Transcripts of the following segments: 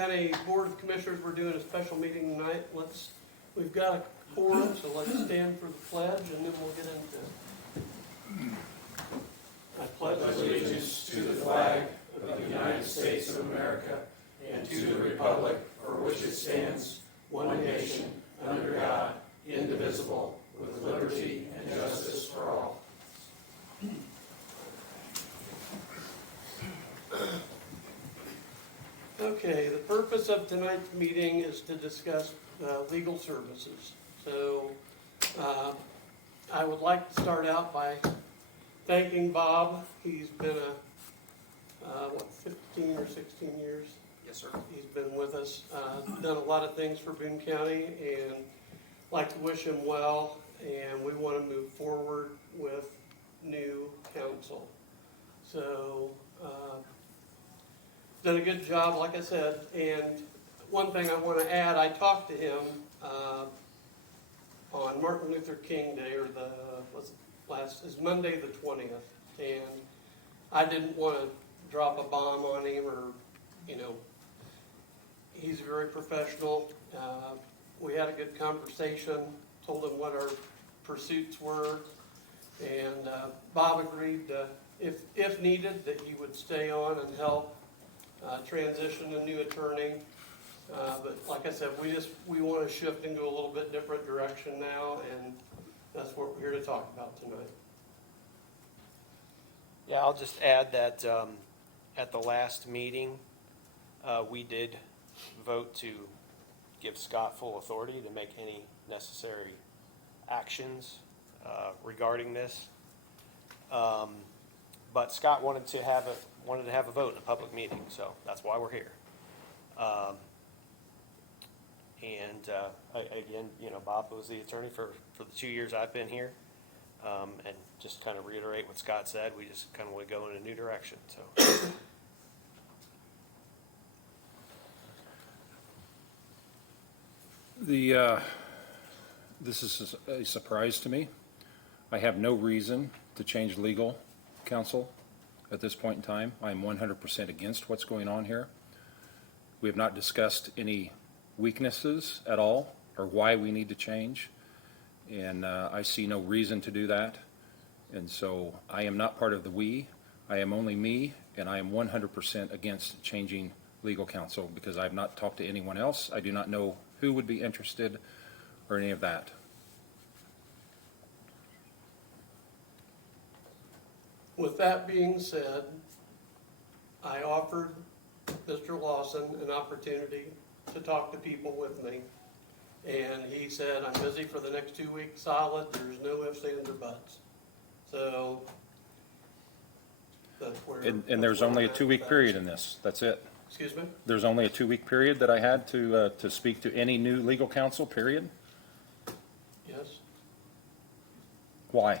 County Board of Commissioners, we're doing a special meeting tonight. We've got a quorum, so let's stand for the pledge and then we'll get into it. I pledge allegiance to the flag of the United States of America and to the republic for which it stands, one nation, under God, indivisible, with liberty and justice for all. Okay, the purpose of tonight's meeting is to discuss legal services. So I would like to start out by thanking Bob. He's been 15 or 16 years? Yes, sir. He's been with us, done a lot of things for Boone County, and like to wish him well, and we want to move forward with new council. So, done a good job, like I said, and one thing I want to add, I talked to him on Martin Luther King Day, or is Monday the 20th, and I didn't want to drop a bomb on him, or, he's very professional. We had a good conversation, told him what our pursuits were, and Bob agreed, if needed, that he would stay on and help transition a new attorney. But like I said, we want to shift into a little bit different direction now, and that's what we're here to talk about tonight. Yeah, I'll just add that at the last meeting, we did vote to give Scott full authority to make any necessary actions regarding this. But Scott wanted to have a vote in a public meeting, so that's why we're here. Again, Bob was the attorney for the 2 years I've been here. And just kind of reiterate what Scott said, we just kind of want to go in a new direction, so. This is a surprise to me. I have no reason to change legal counsel at this point in time. I am 100% against what's going on here. We have not discussed any weaknesses at all or why we need to change, and I see no reason to do that. And so I am not part of the we. I am only me, and I am 100% against changing legal counsel because I have not talked to anyone else. I do not know who would be interested or any of that. With that being said, I offered Mr. Lawson an opportunity to talk to people with me. And he said, I'm busy for the next 2 weeks solid, there's no ifs, ands, or buts. So, that's where. And there's only a 2-week period in this. That's it. Excuse me? There's only a 2-week period that I had to speak to any new legal counsel, period? Yes, Why?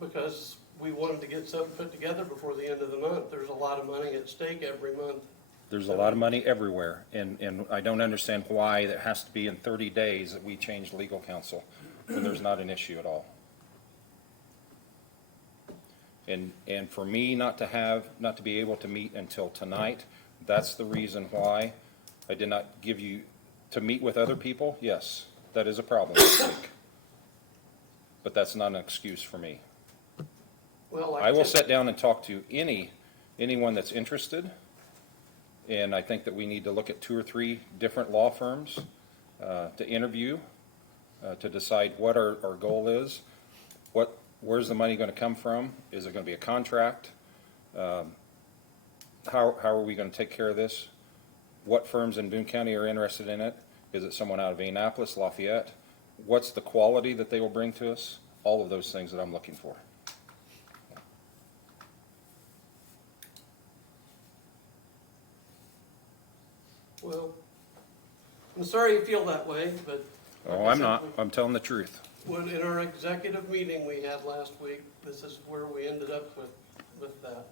because we wanted to get something put together before the end of the month. There's a lot of money at stake every month. There's a lot of money everywhere, and I don't understand why it has to be in 30 days that we change legal counsel, when there's not an issue at all. And for me not to be able to meet until tonight, that's the reason why I did not give you, to meet with other people, yes, that is a problem this week. But that's not an excuse for me. Well, like I will sit down and talk to anyone that's interested. And I think that we need to look at 2 or 3 different law firms to interview, to decide what our goal is. Where's the money going to come from? Is it going to be a contract? How are we going to take care of this? What firms in Boone County are interested in it? Is it someone out of Annapolis, Lafayette? What's the quality that they will bring to us? All of those things that I'm looking for. Well, I'm sorry you feel that way, but. Oh, I'm not. I'm telling the truth. When in our executive meeting we had last week, this is where we ended up with that.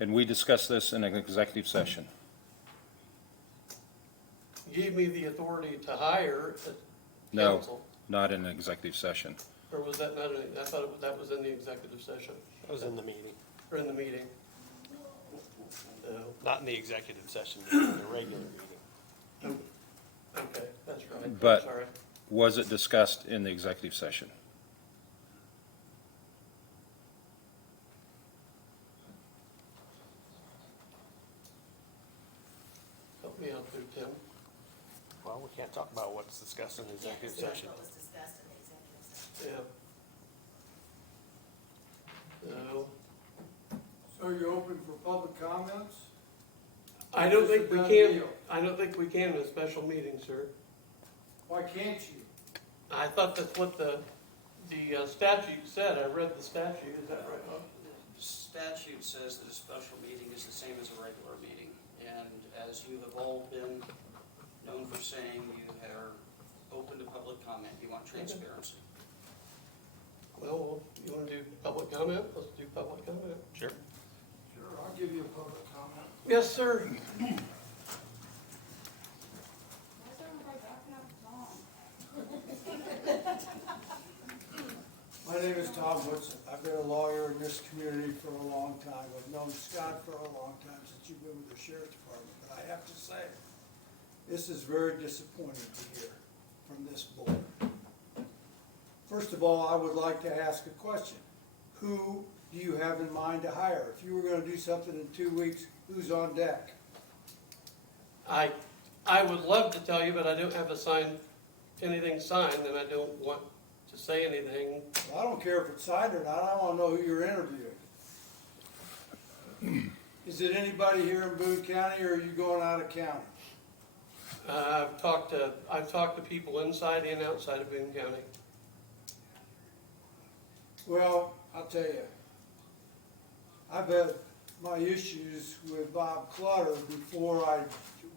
And we discussed this in an executive session. You gave me the authority to hire a No, counsel. not in an executive session. Or was that not, I thought that was in the executive session, That was in the meeting. or in the meeting. No. Not in the executive session, in the regular meeting. Okay, that's right. I'm But- sorry. Was it discussed in the executive session? Help me out there, Tim. Well, we can't talk about what's discussed in the executive session. What was discussed in the executive session. Yeah. No, So you're open for public comments? I don't This is think we a done can, deal. I don't think we can in a special meeting, sir. Why can't you? I thought that's what the statute said. I read the statute. Is that right, Bob? The statute says that a special meeting is the same as a regular meeting. And as you have all been known for saying, you are open to public comment. You want transparency. Well, you want to do public comment? Let's do public comment. Sure. Sure, I'll give you a public comment. Yes, sir. Why is everybody backing up Tom? My name is Tom Woodson. I've been a lawyer in this community for a long time. I've known Scott for a long time, since you've been with the sheriff's department. But I have to say, this is very disappointing to hear from this board. First of all, I would like to ask a question. Who do you have in mind to hire? If you were gonna do something in 2 weeks, who's on deck? I would love to tell you, but I don't have anything signed, and I don't want to say anything. Well, I don't care if it's signed or not. I wanna know who you're interviewing. Is it anybody here in Boone County, or are you going out of county? I've talked to people inside and outside of Boone County. Well, I'll tell you, I've had my issues with Bob Clutter before I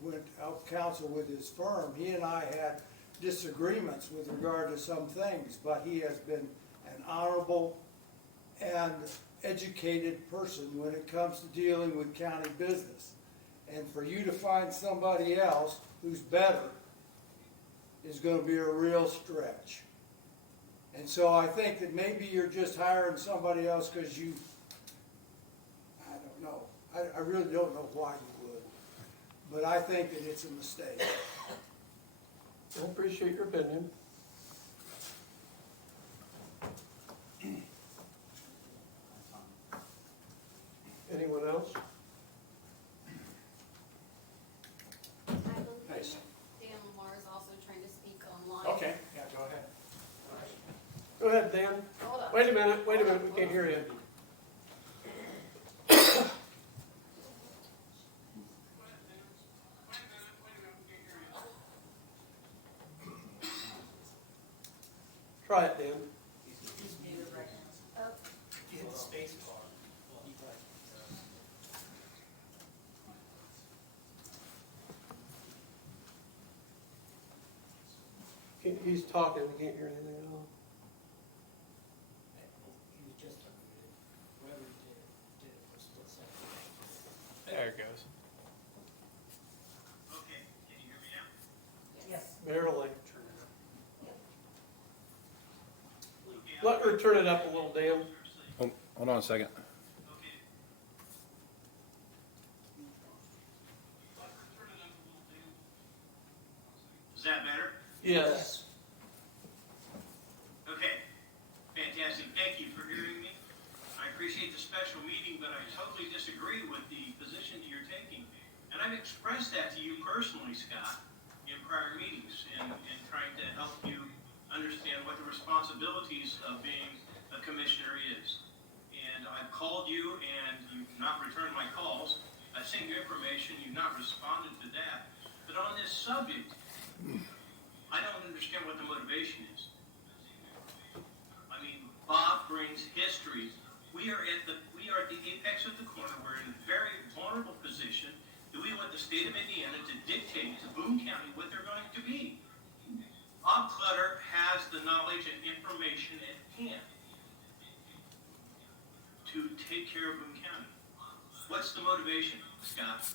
went out counsel with his firm. He and I had disagreements with regard to some things, but he has been an honorable and educated person when it comes to dealing with county business. And for you to find somebody else who's better is gonna be a real stretch. And so I think that maybe you're just hiring somebody else because you, I don't know. I really don't know why you would. But I think that it's a mistake. I appreciate your opinion. Anyone else? I believe Nice. Dan Lamar is also trying to speak online. Okay, yeah, go ahead. Go ahead, Dan. Hold on. Wait a minute, we can't hear you. Try it, Dan. He's talking, we can't hear anything at all. There it goes. Okay, can you hear me now? Yes. Barely. Okay, Let her turn it up a little, Dan. Hold on a second. Okay. Is that better? Yes. Okay, fantastic. Thank you for hearing me. I appreciate the special meeting, but I totally disagree with the position that you're taking. And I've expressed that to you personally, Scott, in prior meetings, and trying to help you understand what the responsibilities of being a commissioner is. And I've called you, and you've not returned my calls. I've sent you information, you've not responded to that. But on this subject, I don't understand what the motivation is. I mean, Bob brings history. We are at the apex of the corner. We're in a very vulnerable position. Do we want the state of Indiana to dictate to Boone County what they're going to be? Bob Clutter has the knowledge and information at hand to take care of Boone County. What's the motivation, Scott?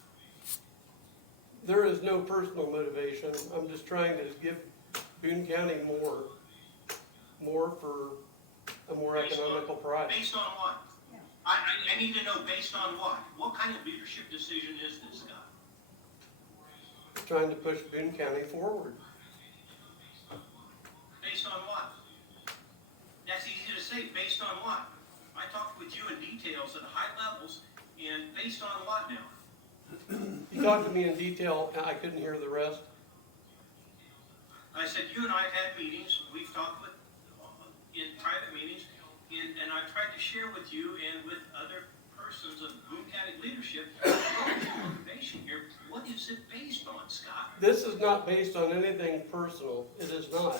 There is no personal motivation. I'm just trying to give Boone County more for a more economical price. Based on what? I need to know based on what? What kind of leadership decision is this, Scott? Trying to push Boone County forward. Based on what? That's easy to say, based on what? I talked with you in details at high levels, and based on what now? You talked to me in detail, and I couldn't hear the rest. I said, you and I have had meetings, we've talked with, in private meetings, and I've tried to share with you and with other persons of Boone County leadership, motivation here. What is it based on, Scott? This is not based on anything personal. It is not.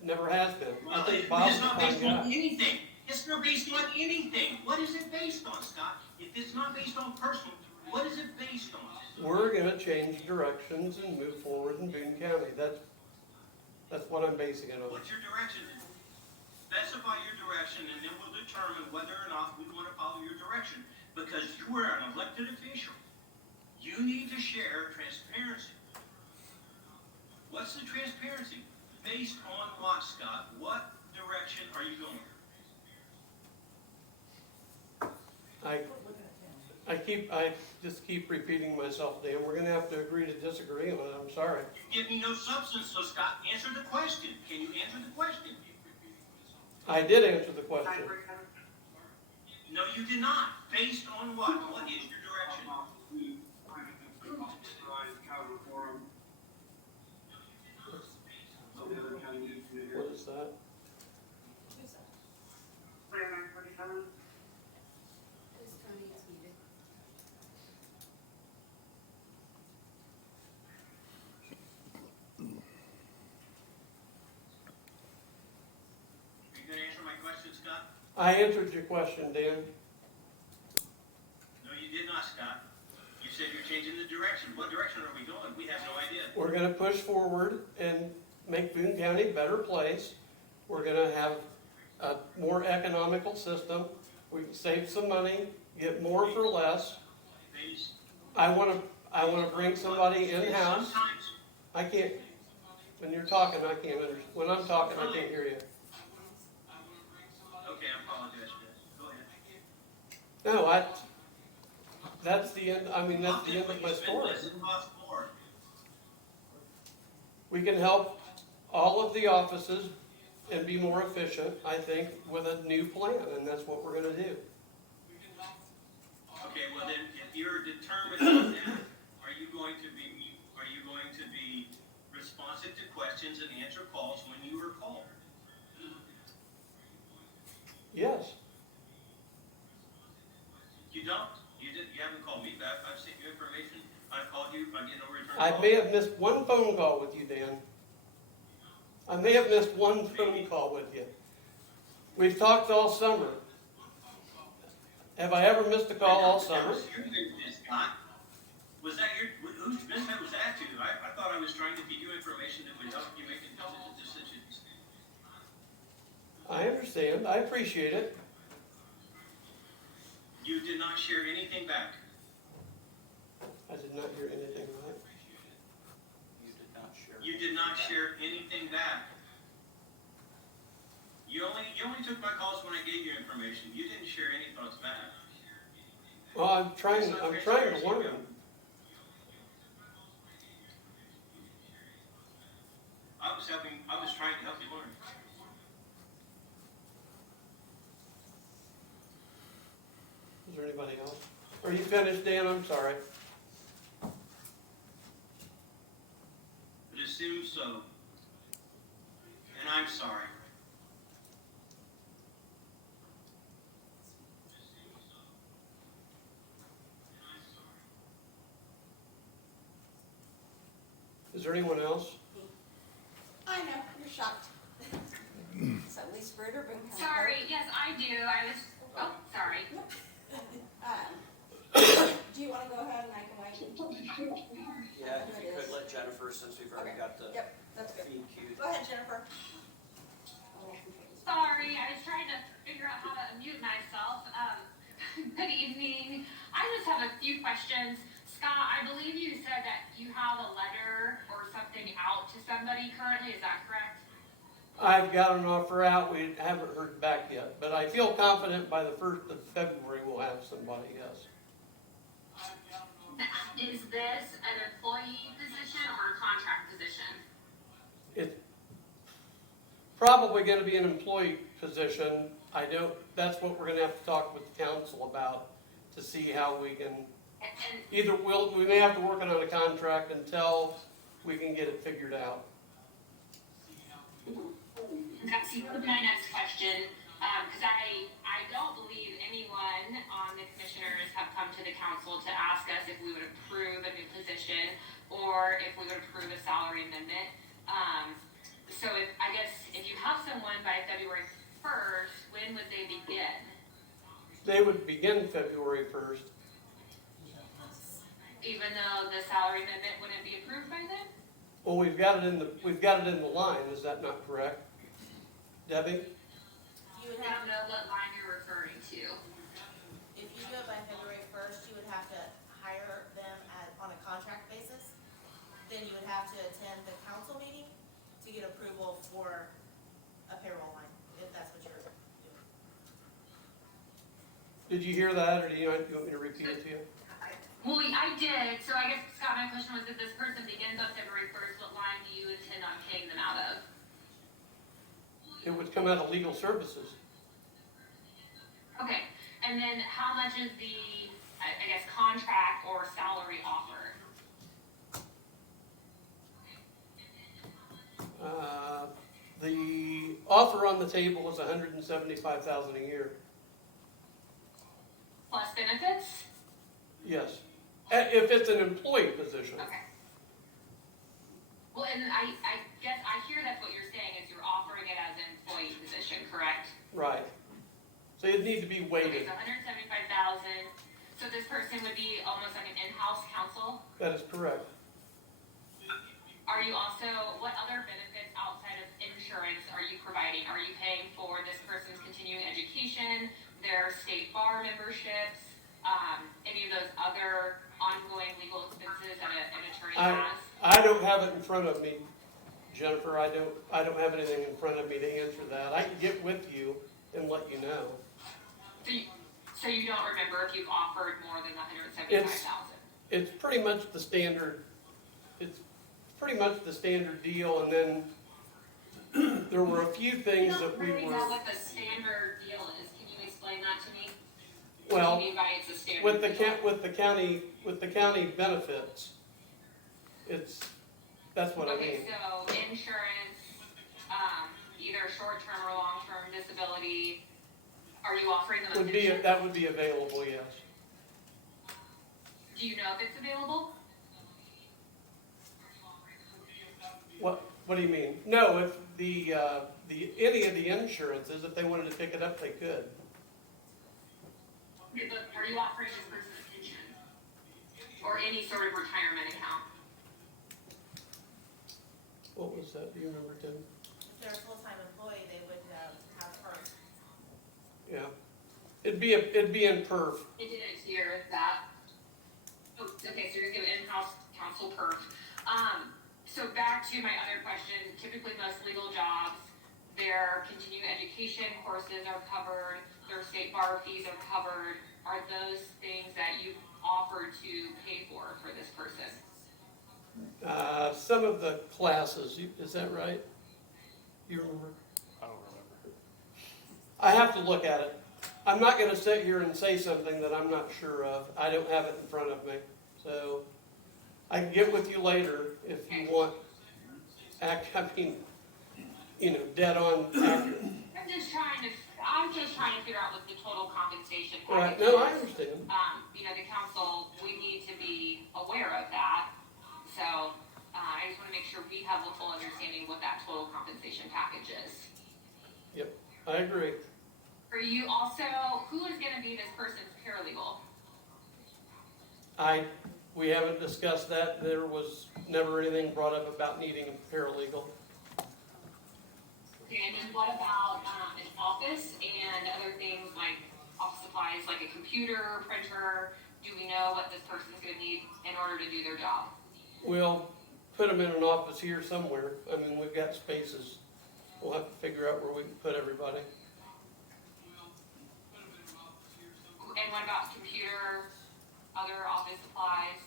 It never has been. I think Bob's It's the not fine based on guy. anything. It's not based on anything. What is it based on, Scott? If it's not based on personal, what is it based on? We're gonna change directions and move forward in Boone County. That's what I'm basing it on. What's your direction? Specify your direction, and then we'll determine whether or not we want to follow your direction. Because you are an elected official. You need to share transparency. What's the transparency? Based on what, Scott? What direction are you going? I just keep repeating myself, Dan. We're gonna have to agree to disagree on it. I'm sorry. You give me no substance, so Scott, answer the question. Can you answer the question? I did answer the question. No, you did not. Based on what? What is your direction? What is that? Who's Tony is muted? Are you going to answer my question, Scott? I answered your question, Dan. No, you did not, Scott. You said you're changing the direction. What direction are we going? We have no idea. We're gonna push forward and make Boone County a better place. We're gonna have a more economical system. We can save some money, get more for less. Based- I wanna bring somebody in-house. Sometimes, I can't, when you're talking, I can't when I'm talking, I can't hear you. okay, I apologize for that. Go ahead. No, that's the end, that's the end of my story. Less and cost more. We can help all of the offices and be more efficient, I think, with a new plan, and that's what we're gonna do. Okay, well then, if you're determined on that, are you going to be responsive to questions and answer calls when you are called? Yes, You don't. You haven't called me back. I've sent you information. I've called you. I get no return I call. may have missed one phone call with you, Dan. I may have missed one phone call with you. We've talked all summer. Have I ever missed a call all summer? Was that whose business was that to? I thought I was trying to give you information that would help you make intelligent decisions. I understand, I appreciate it. You did not share anything back. I did not hear anything right. You did not share. You did not share anything back. You only took my calls when I gave you information. You didn't share any thoughts back. Well, I'm trying to learn. I was trying to help you learn. Is there anybody else? Are you finished, Dan? I'm sorry. It assumes so. And I'm sorry. Is there anyone else? I know, you're shocked. So Lisa Britter, Boone County. Sorry, yes, I do. I was, oh, sorry. Do you wanna go ahead and I can wait? Yeah, if you could let Jennifer, since we've already Okay. got the Yep, that's good. feed queued. Go ahead, Jennifer. Sorry, I was trying to figure out how to unmute myself. Good evening. I just have a few questions. Scott, I believe you said that you have a letter or something out to somebody currently, is that correct? I've got an offer out, we haven't heard back yet, but I feel confident by the 1st of February we'll have somebody, yes. Is this an employee position or a contract position? It's probably gonna be an employee position. That's what we're gonna have to talk with the council about to see how we can, And either we may have to work on a contract until we can get it figured out. that's my next question, because I don't believe anyone on the commissioners have come to the council to ask us if we would approve a new position or if we would approve a salary amendment. So I guess if you have someone by February 1st, when would they begin? They would begin February 1st. Even though the salary amendment wouldn't be approved by then? Well, we've got it in the line, is that not correct? Debbie? You would I have, don't know what line you're referring to. if you do it by February 1st, you would have to hire them on a contract basis. Then you would have to attend the council meeting to get approval for a payroll line, if that's what you're doing. Did you hear that, or do you want me to repeat it to you? Well, I did, so I guess, Scott, my question was, if this person begins on February 1st, what line do you intend on paying them out of? It would come out of legal services. Okay, and then how much is the, I guess, contract or salary offer? The offer on the table is $175,000 a year. Plus benefits? Yes, if it's an employee position. Okay. Well, and I guess I hear that's what you're saying, is you're offering it as an employee position, correct? Right. So it'd need to be Okay, weighted. so 175,000, so this person would be almost like an in-house counsel? That is correct. Are you also, what other benefits outside of insurance are you providing? Are you paying for this person's continuing education, their state bar memberships, any of those other ongoing legal expenses that an attorney has? I don't have it in front of me, Jennifer. I don't have anything in front of me to answer that. I can get with you and let you know. So you don't remember if you've offered more than the 175,000? It's pretty much the standard, it's pretty much the standard deal, and then there were a few things that we I don't really were, know what the standard deal is. Can you explain that to me? well, What do you mean by it's a standard with deal? the county benefits, that's what I mean. Okay, so insurance, either short-term or long-term disability, are you offering them a pension? That would be available, yes. Do you know if it's available? What do you mean? No, if any of the insurances, if they wanted to pick it up, they could. Okay, but are you offering this person a pension? Or any sort of retirement account? What was that? Do you remember, Tim? If they're a full-time employee, they would have perks. Yeah. It'd be in perf. I didn't hear that. Oh, okay, so you're gonna give in-house counsel perf. So back to my other question, typically most legal jobs, their continuing education courses are covered, their state bar fees are covered. Are those things that you offer to pay for this person? Some of the classes, is that right? You remember? I don't remember. I have to look at it. I'm not gonna sit here and say something that I'm not sure of. I don't have it in front of me. So I can get with you later if you want. Dead on accurate. I'm just trying to figure out what the total compensation Right, package is. no, I understand. The council, we need to be aware of that. So, I just wanna make sure we have a full understanding what that total compensation package is. Yep, I agree. Are you also, who is gonna be this person's paralegal? We haven't discussed that. There was never anything brought up about needing a paralegal. Okay, and then what about, an office and other things like office supplies, like a computer, printer? Do we know what this person's gonna need in order to do their job? We'll put them in an office here somewhere. I mean, we've got spaces. We'll have to figure out where we can put everybody. And what about computer, other office supplies?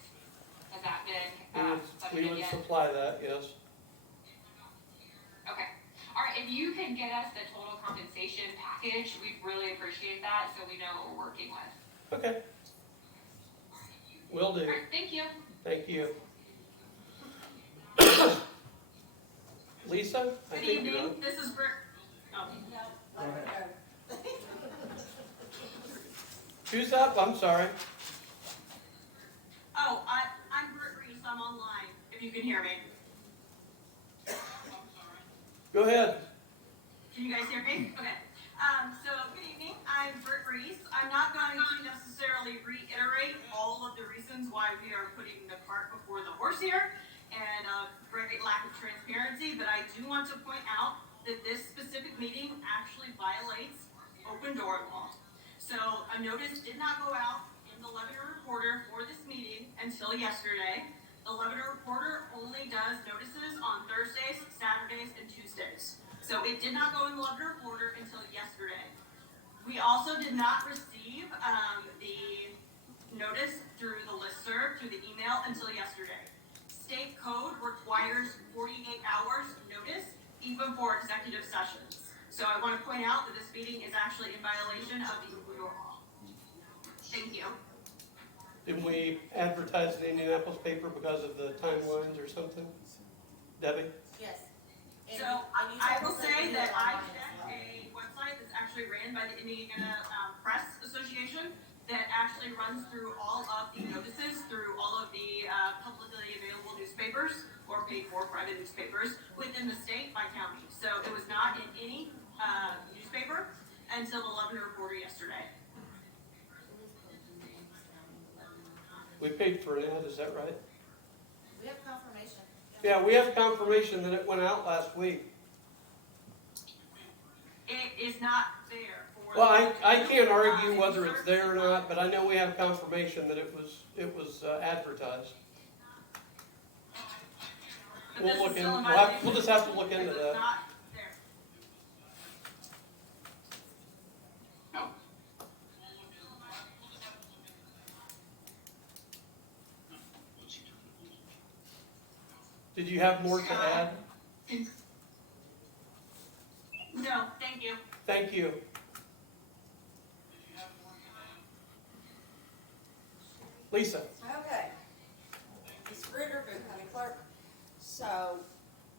Has that been, We budgeted would yet? supply that, yes. Okay. All right, if you can get us the total compensation package, we'd really appreciate that, so we know what we're working with. Okay. Will All do. right, thank you. Thank you. Lisa? I Good think you're evening, on. this is Britt. Oh, Who's up? I'm sorry. I'm Britt Reese, I'm online, if you can hear me. Go ahead. Can you guys hear me? Okay. So, good evening, I'm Britt Reese. I'm not going to necessarily reiterate all of the reasons why we are putting the cart before the horse here, and great lack of transparency, but I do want to point out that this specific meeting actually violates open door law. So a notice did not go out in the Lebanon Reporter for this meeting until yesterday. The Lebanon Reporter only does notices on Thursdays, Saturdays, and Tuesdays. So it did not go in the Lebanon Reporter until yesterday. We also did not receive the notice through the listserv, through the email, until yesterday. State code requires 48 hours notice, even for executive sessions. So I want to point out that this meeting is actually in violation of the open door law. Thank you. Didn't we advertise in the Indianapolis paper because of the timelines or something? Debbie? Yes. And So you I told will us that say you that did I online as checked well. a website that's actually ran by the Indiana Press Association that actually runs through all of the notices, through all of the publicly available newspapers or paid for private newspapers within the state by county. So it was not in any newspaper until the Lebanon Reporter yesterday. We paid for an ad, is that right? We have confirmation. Yeah, we have confirmation that it went out last week. It is not there for. Well, I can't argue whether it's there or not, but I know we have confirmation that it was advertised. But We'll this is look in, still in we'll violation just have to look into because that. it's not there. Did you have more to add? No, thank you. Thank you. Lisa? Okay. Ms. Bruder, Boone County Clerk. So,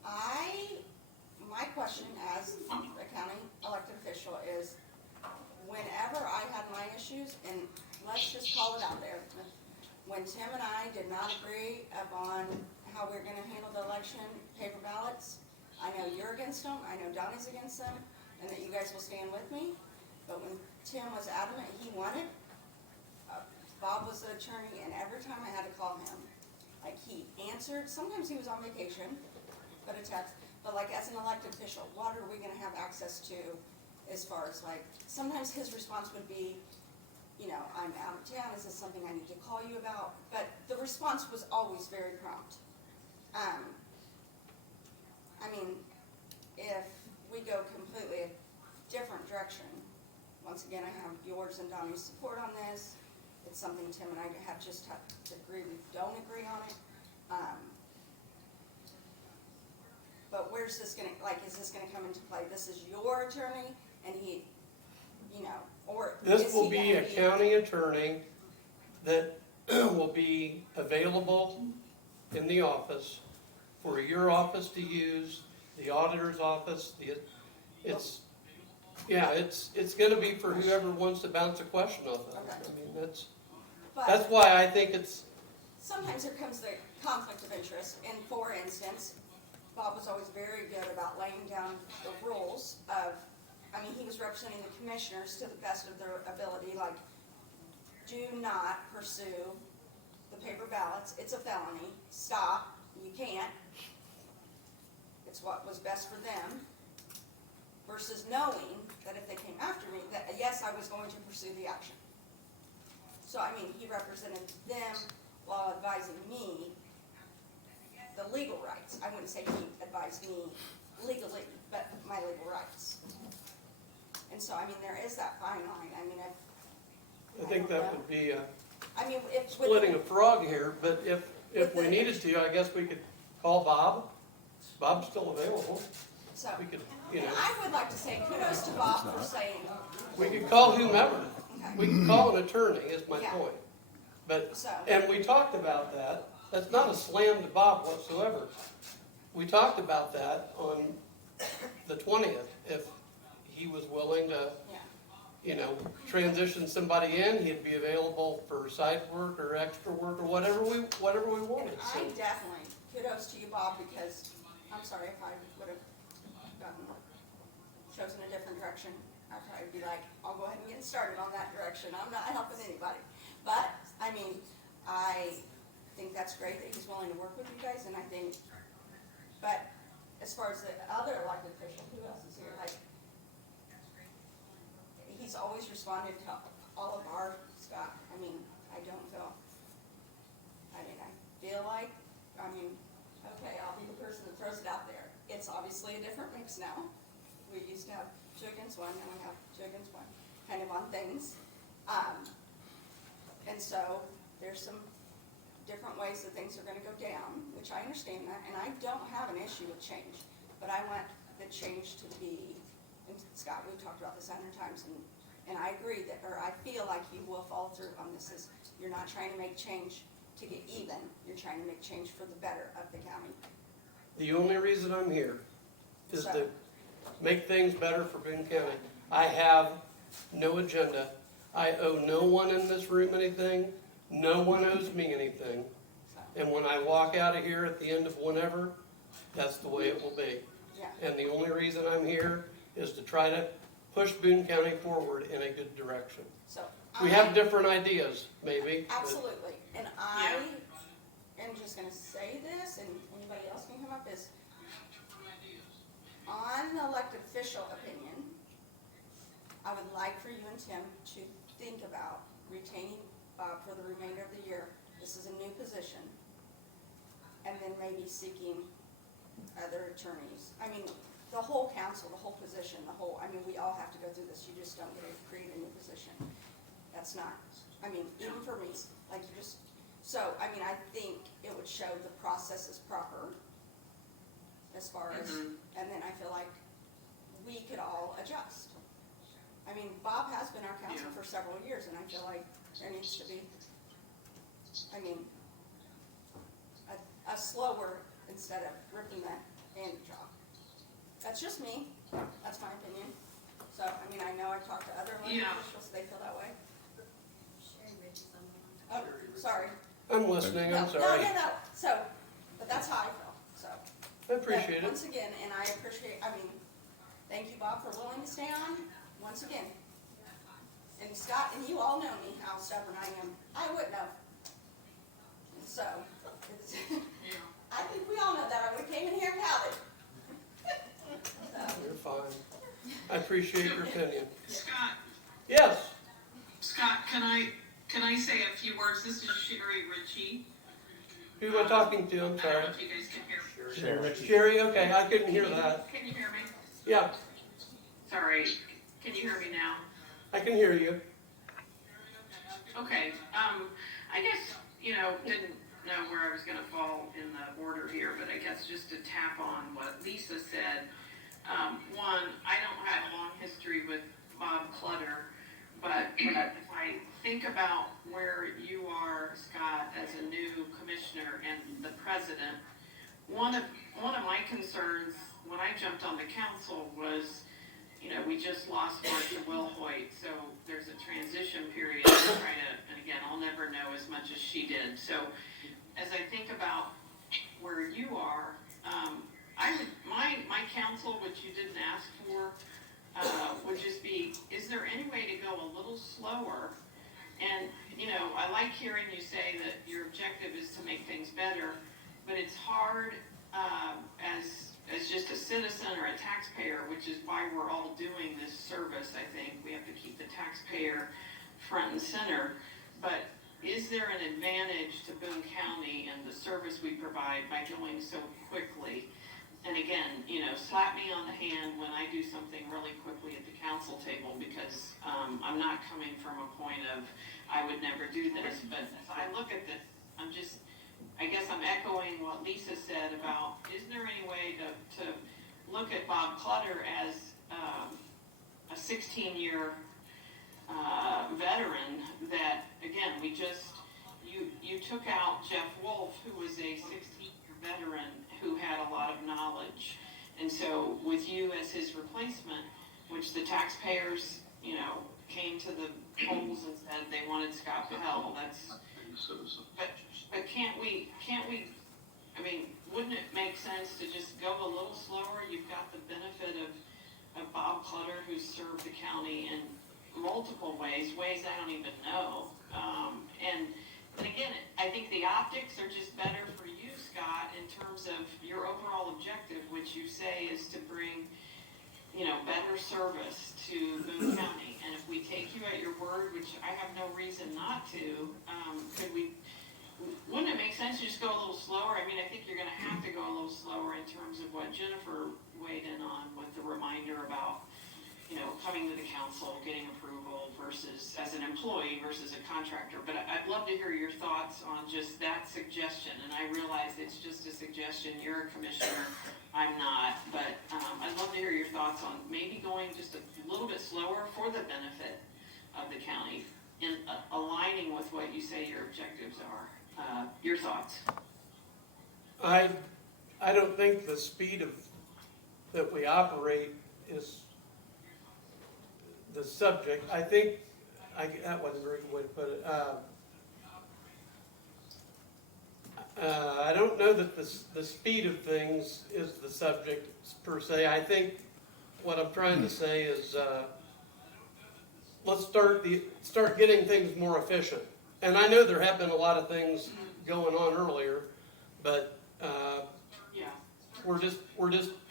my question as a county elected official is, whenever I had my issues, and let's just call it out there, when Tim and I did not agree upon how we're gonna handle the election paper ballots, I know you're against them, I know Donnie's against them, and that you guys will stand with me, but when Tim was adamant he wanted, Bob was the attorney, and every time I had to call him, like, he answered, sometimes he was on vacation, but a text, but like, as an elected official, what are we gonna have access to as far as like, sometimes his response would be, you know, I'm out of town, is this something I need to call you about? But the response was always very prompt. I mean, if we go completely a different direction, once again, I have yours and Donnie's support on this. It's something Tim and I have just had to agree, we don't agree on it. But where's this gonna, like, is this gonna come into play? This is your attorney, and he, you know, or This is will he be gonna a county attorney that will be available in the office for your office to use, the auditor's office, it's gonna be for whoever wants to bounce a question off of it. Okay. I mean, that's But why I think it's, sometimes there comes the conflict of interest, and for instance, Bob was always very good about laying down the rules of, I mean, he was representing the commissioners to the best of their ability, like, do not pursue the paper ballots, it's a felony, stop, you can't. It's what was best for them, versus knowing that if they came after me, that yes, I was going to pursue the action. So, I mean, he represented them while advising me the legal rights. I wouldn't say he advised me legally, but my legal rights. And so, I mean, there is that fine line. I mean, I think that would be I mean, if. splitting a frog here, but if we needed to, I guess we could call Bob. Bob's still available. So, We could, you and know, I would like to say kudos to Bob for saying, we could call whomever. okay, We could call an attorney, is my Yeah. point. But, so, and we talked about that. That's not a slam to Bob whatsoever. We talked about that on the 20th. If he was willing to, yeah, you know, transition somebody in, he'd be available for side work or extra work or whatever we and wanted. So, I definitely, kudos to you, Bob, because, I'm sorry if I would have gotten, chosen a different direction. I'd probably be like, I'll go ahead and get started on that direction, I'm not helping anybody. But, I mean, I think that's great that he's willing to work with you guys, and I think, but as far as the other elected official, who else is here, like, he's always responded to all of our stuff. I mean, I feel like, okay, I'll be the person that throws it out there. It's obviously a different mix now. We used to have 2 against 1, now we have 2 against 1, kind of on things. And so, there's some different ways that things are gonna go down, which I understand that, and I don't have an issue with change. But I want the change to be, and Scott, we've talked about this 100 times, and I agree that, or I feel like you will follow through on this, is you're not trying to make change to get even, you're trying to make change for the better of the county. the only reason I'm here is So- to make things better for Boone County. I have no agenda. I owe no one in this room anything. No one owes me anything. So, And when I walk out of here at the end of whenever, that's the way it will be. yeah, And the only reason I'm here is to try to push Boone County forward in a good direction. so. We have different ideas, maybe. but- Absolutely, and I am just gonna say this, and anybody else can come up, is on the elected official opinion, I would like for you and Tim to think about retaining Bob for the remainder of the year. This is a new position. And then maybe seeking other attorneys. I mean, the whole council, the whole position, we all have to go through this. You just don't get to create a new position. That's not, even for me, like you just, so, I think it would show the process is proper as far as, and then I feel like we could all adjust. Bob has been our counsel for several years, and I feel like there needs to be, a slower instead of ripping the bandage off. That's just me, that's my opinion. So, I know I've talked to other elected officials, they feel that way. Sherry Ridge is on the line. Oh, sorry. I'm listening, I'm No, sorry. No, so, but that's how I feel, so. I appreciate But it. once again, and I appreciate, thank you, Bob, for willing to stay on, once again. And Scott, and you all know me, how stubborn I am, I wouldn't have. So, it's, I think we all know that, I would've came in here and pouted. So, You're fine. I appreciate your opinion. Scott, Yes, can I say a few words? This is Sherry Ritchie. who am I talking to? I'm I don't know sorry. if you guys can hear. Sherry, okay, I couldn't hear that. Can you hear me? Yeah, Sorry, can you hear me now? I can hear you. Okay, I guess, didn't know where I was gonna fall in the order here, but I guess just to tap on what Lisa said. One, I don't have a long history with Bob Clutter, but if I think about where you are, Scott, as a new commissioner and the president, one of my concerns when I jumped on the council was, we just lost Marcia Wilhoit, so there's a transition period to try to, and again, I'll never know as much as she did. So as I think about where you are, my counsel, which you didn't ask for, would just be, is there any way to go a little slower? And, I like hearing you say that your objective is to make things better, but it's hard, as just a citizen or a taxpayer, which is why we're all doing this service, I think. We have to keep the taxpayer front and center. But is there an advantage to Boone County and the service we provide by going so quickly? and again, you know, slap me on the hand when I do something really quickly at the council table, because, I'm not coming from a point of, I would never do this, but as I look at this, I guess I'm echoing what Lisa said about, isn't there any way to look at Bob Clutter as, a 16-year, veteran that, again, you took out Jeff Wolf, who was a 16-year veteran who had a lot of knowledge. And so with you as his replacement, which the taxpayers, you know, came to the polls and said they wanted Scott Pell, but can't we, I mean, wouldn't it make sense to just go a little slower? You've got the benefit of Bob Clutter, who's served the county in multiple ways I don't even know. And again, I think the optics are just better for you, Scott, in terms of your overall objective, which you say is to bring, you know, better service to Boone County. And if we take you at your word, which I have no reason not to, wouldn't it make sense to just go a little slower? I mean, I think you're gonna have to go a little slower in terms of what Jennifer weighed in on with the reminder about, you know, coming to the council, getting approval versus as an employee versus a contractor. But I'd love to hear your thoughts on just that suggestion. And I realize it's just a suggestion. You're a commissioner, I'm not. But I'd love to hear your thoughts on maybe going just a little bit slower for the benefit of the county and aligning with what you say your objectives are. Your thoughts? I don't think the speed that we operate is the subject. I think, that wasn't a very good way to put it. I don't know that the speed of things is the subject per se. I think what I'm trying to say is, let's start getting things more efficient. And I know there have been a lot of things going on earlier, but Yeah. we're just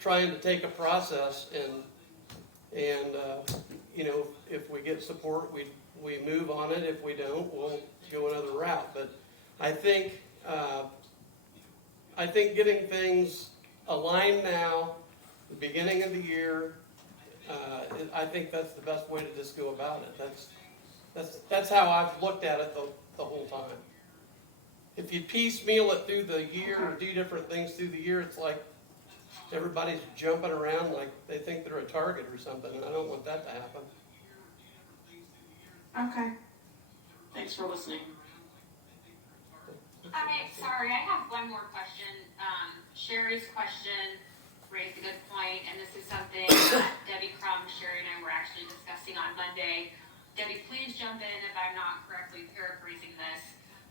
trying to take a process and you know, if we get support, we move on it. If we don't, we'll go another route. But I think getting things aligned now, the beginning of the year, I think that's the best way to just go about it. That's how I've looked at it the whole time. If you piecemeal it through the year or do different things through the year, it's like everybody's jumping around like they think they're a target or something, and I don't want that to happen. Okay. Thanks for listening. Sorry, I have one more question. Sherry's question raised a good point, and this is something that Debbie Crum, Sherry, and I were actually discussing on Monday. Debbie, please jump in if I'm not correctly paraphrasing this.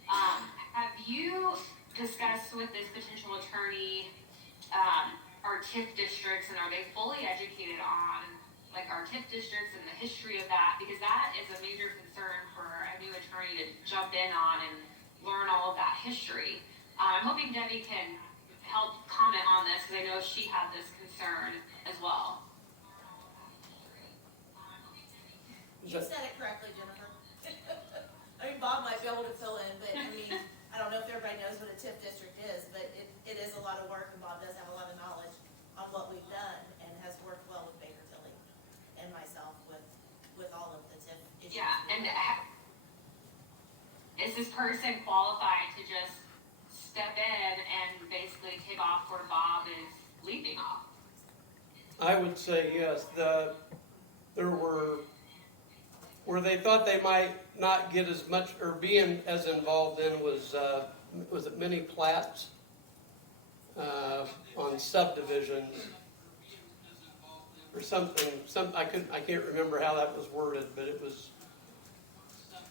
Have you discussed with this potential attorney our TIF districts, and are they fully educated on like our TIF districts and the history of that? Because that is a major concern for a new attorney to jump in on and learn all of that history. I'm hoping Debbie can help comment on this, because I know she had this concern as well. You said it correctly, Jennifer. I mean, Bob might be able to fill in, but I mean, I don't know if everybody knows what a TIF district is, but it is a lot of work, and Bob does have a lot of knowledge on what we've done and has worked well with Baker Tilly and myself with all of the TIF issues. Yeah, and is this person qualified to just step in and basically take off where Bob is leaving off? I would say yes. There were where they thought they might not get as much or being as involved in was it mini plats on subdivisions or something. I can't remember how that was worded, but it was.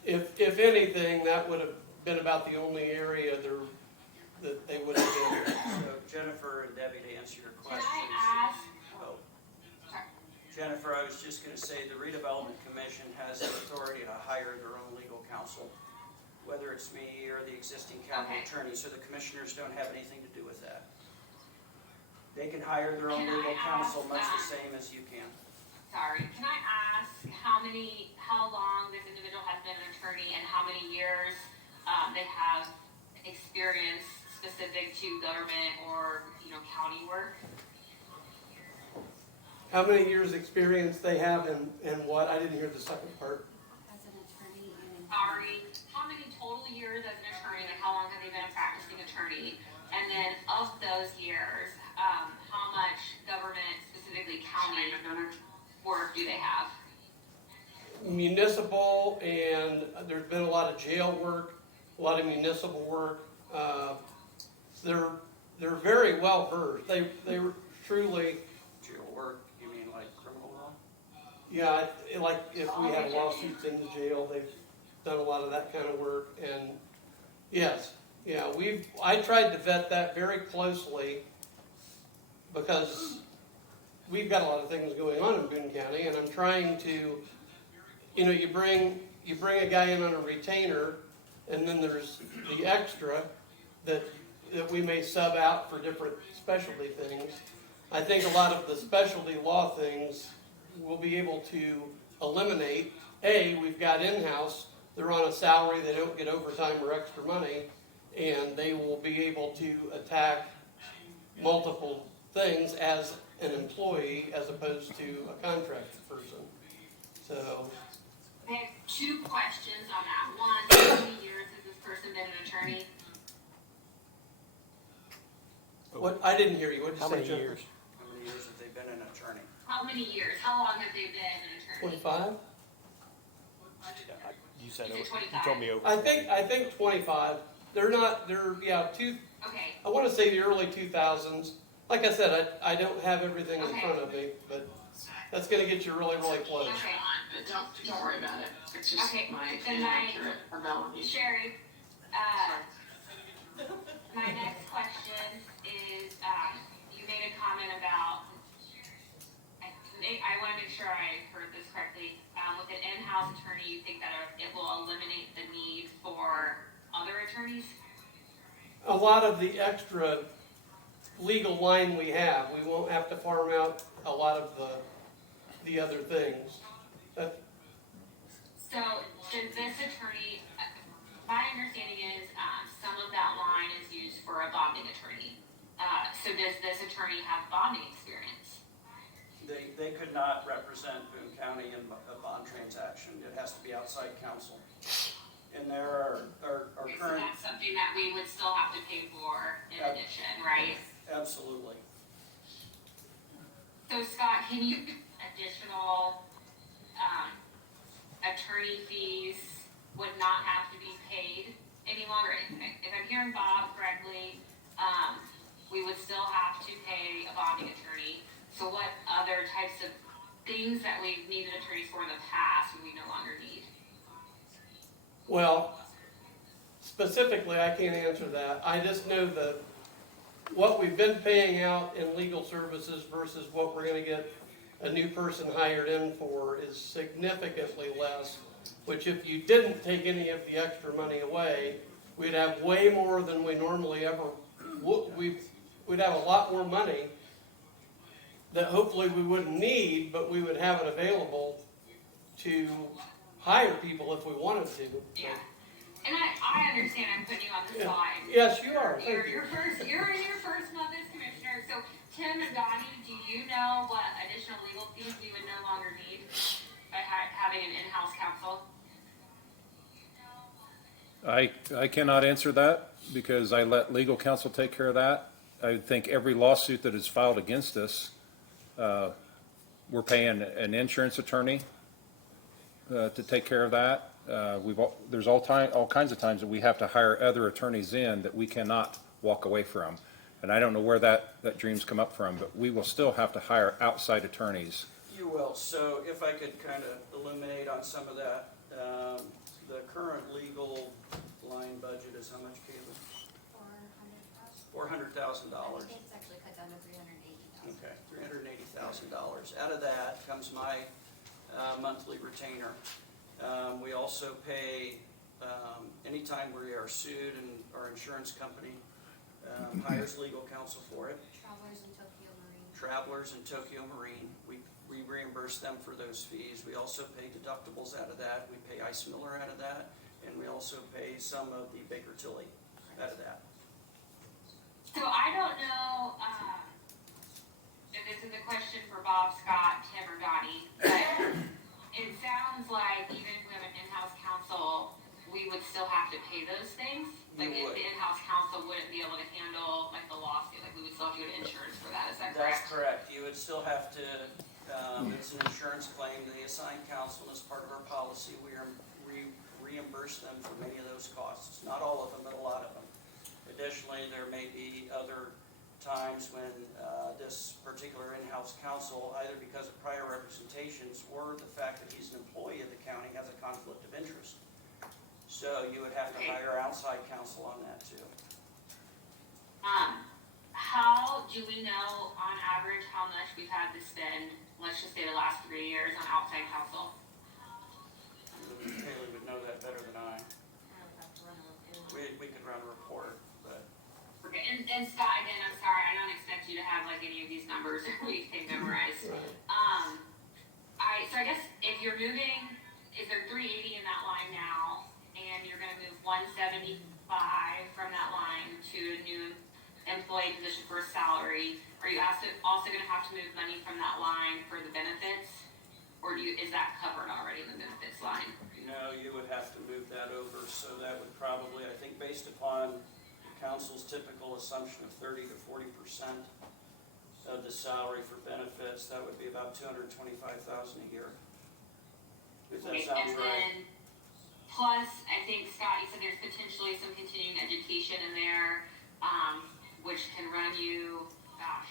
If anything, that would have been about the only area that they would have been. So Jennifer and Debbie, to answer your Can questions. I ask? Oh, Jennifer, I was just going to say the redevelopment commission has the authority to hire their own legal counsel, whether it's me or the existing county attorney. So the commissioners don't have anything to do with that. They can hire their own Can legal I counsel ask much the that? same as you can. Sorry, can I ask how long this individual has been an attorney and how many years they have experience specific to government or, you know, county work? how many years' experience they have and what? I didn't hear the second part. As an attorney and. Sorry, how many total years as an attorney, and how long have they been a practicing attorney? And then of those years, how much government, specifically county work do they have? Municipal, and there's been a lot of jail work, a lot of municipal work. They're very well versed. They were truly, Jail work, you mean like criminal law? yeah, like if we have lawsuits in the jail, they've done a lot of that kind of work. And yes, yeah, I tried to vet that very closely because we've got a lot of things going on in Boone County, and I'm trying to, you bring a guy in on a retainer, and then there's the extra that we may sub out for different specialty things. I think a lot of the specialty law things we'll be able to eliminate. We've got in-house, they're on a salary, they don't get overtime or extra money, and they will be able to attack multiple things as an employee as opposed to a contracted person. So, I have two questions on that. One, how many years has this person been an attorney? what, I didn't hear you, what did you How say, many Jennifer? years? How many years have they been an attorney? How many years? How long have they been an attorney? 25? You said, Is it you 25? told me over. I think 25. They're Okay, I want to say the early 2000s. Like I said, I don't have everything in Okay. front of me, but that's going to get you really, really close. okay. But don't worry about it. It's just Okay, my then my- inaccurate or Melanie. Sherry, my next question is, you made a comment about, I want to make sure I heard this correctly. With an in-house attorney, you think that it will eliminate the need for other attorneys? A lot of the extra legal line we have, we won't have to farm out a lot of the other things. So does this attorney, my understanding is, some of that line is used for a bonding attorney. So does this attorney have bonding experience? They could not represent Boone County in a bond transaction. It has to be outside counsel. And there are Okay, so current, that's something that we would still have to pay for in addition, right? absolutely. So Scott, can you, additional, attorney fees would not have to be paid any longer? If I'm hearing Bob correctly, we would still have to pay a bonding attorney. So what other types of things that we've needed attorneys for in the past would we no longer need? Well, specifically, I can't answer that. I just know that what we've been paying out in legal services versus what we're going to get a new person hired in for is significantly less, which if you didn't take any of the extra money away, we'd have way more than we normally ever would. We'd have a lot more money that hopefully we wouldn't need, but we would have it available to hire people if we wanted to. Yeah. And I understand I'm putting you on the Yeah. spot. Yes, you are. Thank You're you. you're in your first month as commissioner. So Tim and Donnie, do you know what additional legal fees we would no longer need by having an in-house counsel? I cannot answer that because I let legal counsel take care of that. I think every lawsuit that is filed against us, we're paying an insurance attorney to take care of that. There's all kinds of times that we have to hire other attorneys in that we cannot walk away from. And I don't know where that dream's come up from, but we will still have to hire outside attorneys. You will. So if I could kind of illuminate on some of that, the current legal line budget is how much, Caleb? $400,000. It's actually cut down to $380,000. Okay, $380,000. Out of that comes my monthly retainer. We also pay, anytime we are sued and our insurance company hires legal counsel for it. Travelers in Tokyo Marine. Travelers in Tokyo Marine, we reimburse them for those fees. We also pay deductibles out of that. We pay Ice Miller out of that. And we also pay some of the Baker Tilly out of that. So I don't know, if this is a question for Bob Bob, Scott, Tim, or Donnie, but it sounds like even if we have an in-house counsel, we would still have to pay those things. Like You if would. the in-house counsel wouldn't be able to handle like the lawsuit, like we would still have to go to insurance for that, is that That's correct? correct. You would still have to, it's an insurance claim, they assign counsel as part of our policy. We reimburse them for many of those costs, not all of them, but a lot of them. Additionally, there may be other times when this particular in-house counsel, either because of prior representations or the fact that he's an employee of the county, has a conflict of interest. So you would have to hire outside counsel on that too. How do we know on average how much we've had to spend, let's just say the last 3 years, on outside counsel? Haley would know that better than I. We could run a report, but Okay, and Scott, again, I'm sorry, I don't expect you to have like any of these numbers or anything memorized. So I guess if you're moving, is there 380 in that line now, and you're gonna move 175 from that line to a new employee position for a salary, are you also gonna have to move money from that line for the benefits? Or is that covered already in the benefits line? no, you would have to move that over. So that would probably, I think based upon the council's typical assumption of 30 to 40% of the salary for benefits, that would be about $225,000 a year. If that Okay, sounds and right. then, plus, I think, Scott, you said there's potentially some continuing education in there, which can run you, gosh,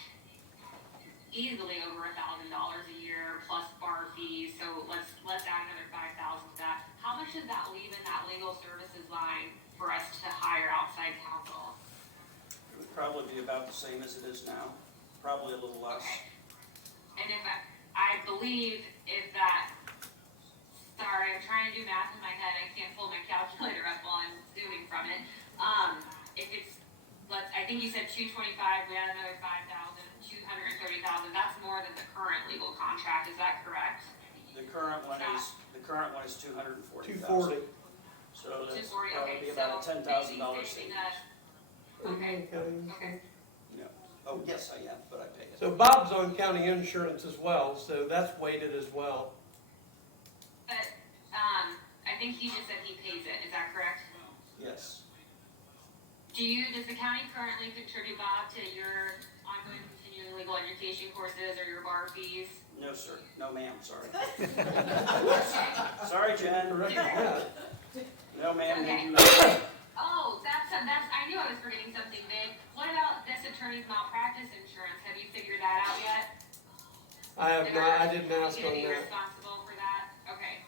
easily over $1,000 a year, plus bar fees, so let's add another $5,000 to that. How much does that leave in that legal services line for us to hire outside counsel? It would probably be about the same as it is now, probably a little less. And if I believe if that, sorry, I'm trying to do math in my head, I can't pull my calculator up while I'm zooming from it. If it's, I think you said 225, we add another 5,000, 230,000, that's more than the current legal contract, is that correct? The current one is 240,000. 240. So that's 240, probably okay, about a so $10,000 maybe savings. saving us. Okay, okay. Yeah. Oh, yes, I am, but I pay it. So Bob's on county insurance as well, so that's weighted as well. But, I think he just said he pays it, is that correct? Yes. Does the county currently contribute, Bob, to your ongoing continuing legal education courses or your bar fees? No, sir. No, ma'am, sorry. Sorry, Jen. Correct that. No, ma'am, Okay. you do not. Oh, I knew I was forgetting something big. What about this attorney's malpractice insurance? Have you figured that out yet? I have not, I didn't ask Is he on that. responsible for that? Okay,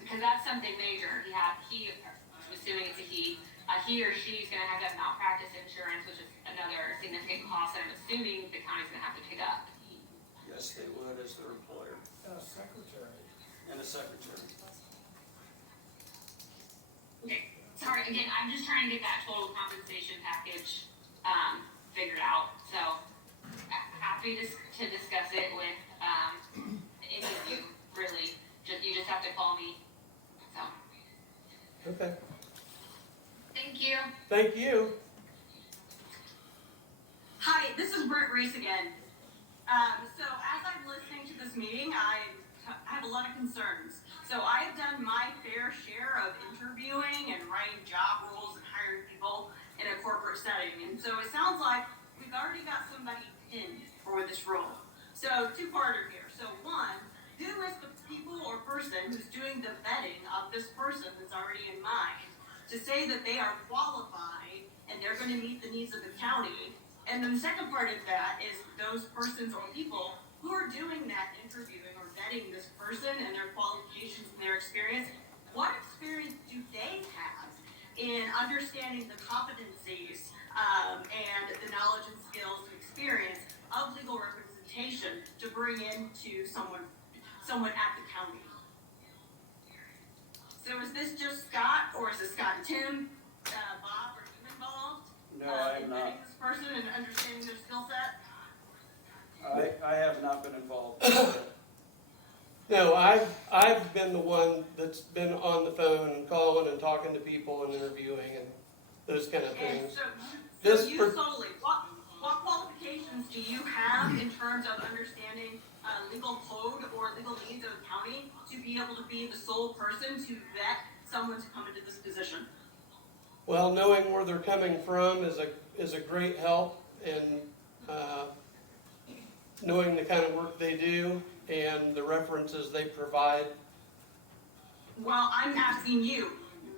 because that's something major. I'm assuming it's a he or she's gonna have that malpractice insurance, which is another significant cost that I'm assuming the county's gonna have to pick up. Yes, they would as their employer Secretary. and a secretary. Okay, sorry, again, I'm just trying to get that total compensation package, figured out, so happy to discuss it with, any of you, really. You just have to call me, so, Okay, Thank you. thank you. Hi, this is Brent Reese again. So as I'm listening to this meeting, I have a lot of concerns. So I have done my fair share of interviewing and writing job roles and hiring people in a corporate setting. And so it sounds like we've already got somebody pinned for this role. So two-parter here. So one, who is the people or person who's doing the vetting of this person that's already in mind to say that they are qualified and they're going to meet the needs of the county? And then the second part of that is those persons or people who are doing that interviewing or vetting this person and their qualifications and their experience. What experience do they have in understanding the competencies and the knowledge and skills and experience of legal representation to bring into someone at the county? So is this just Scott, or is it Scott and Tim, Bob, are you involved? No, I in am vetting not. this person and understanding their skill set? I have not been involved. No, I've been the one that's been on the phone and calling and talking to people and interviewing and those kind of And things. so This you per- solely, what qualifications do you have in terms terms of understanding legal code or legal needs of the county to be able to be the sole person to vet someone to come into this position? Well, knowing where they're coming from is a great help, and knowing the kind of work they do and the references they provide. Well, I'm asking you,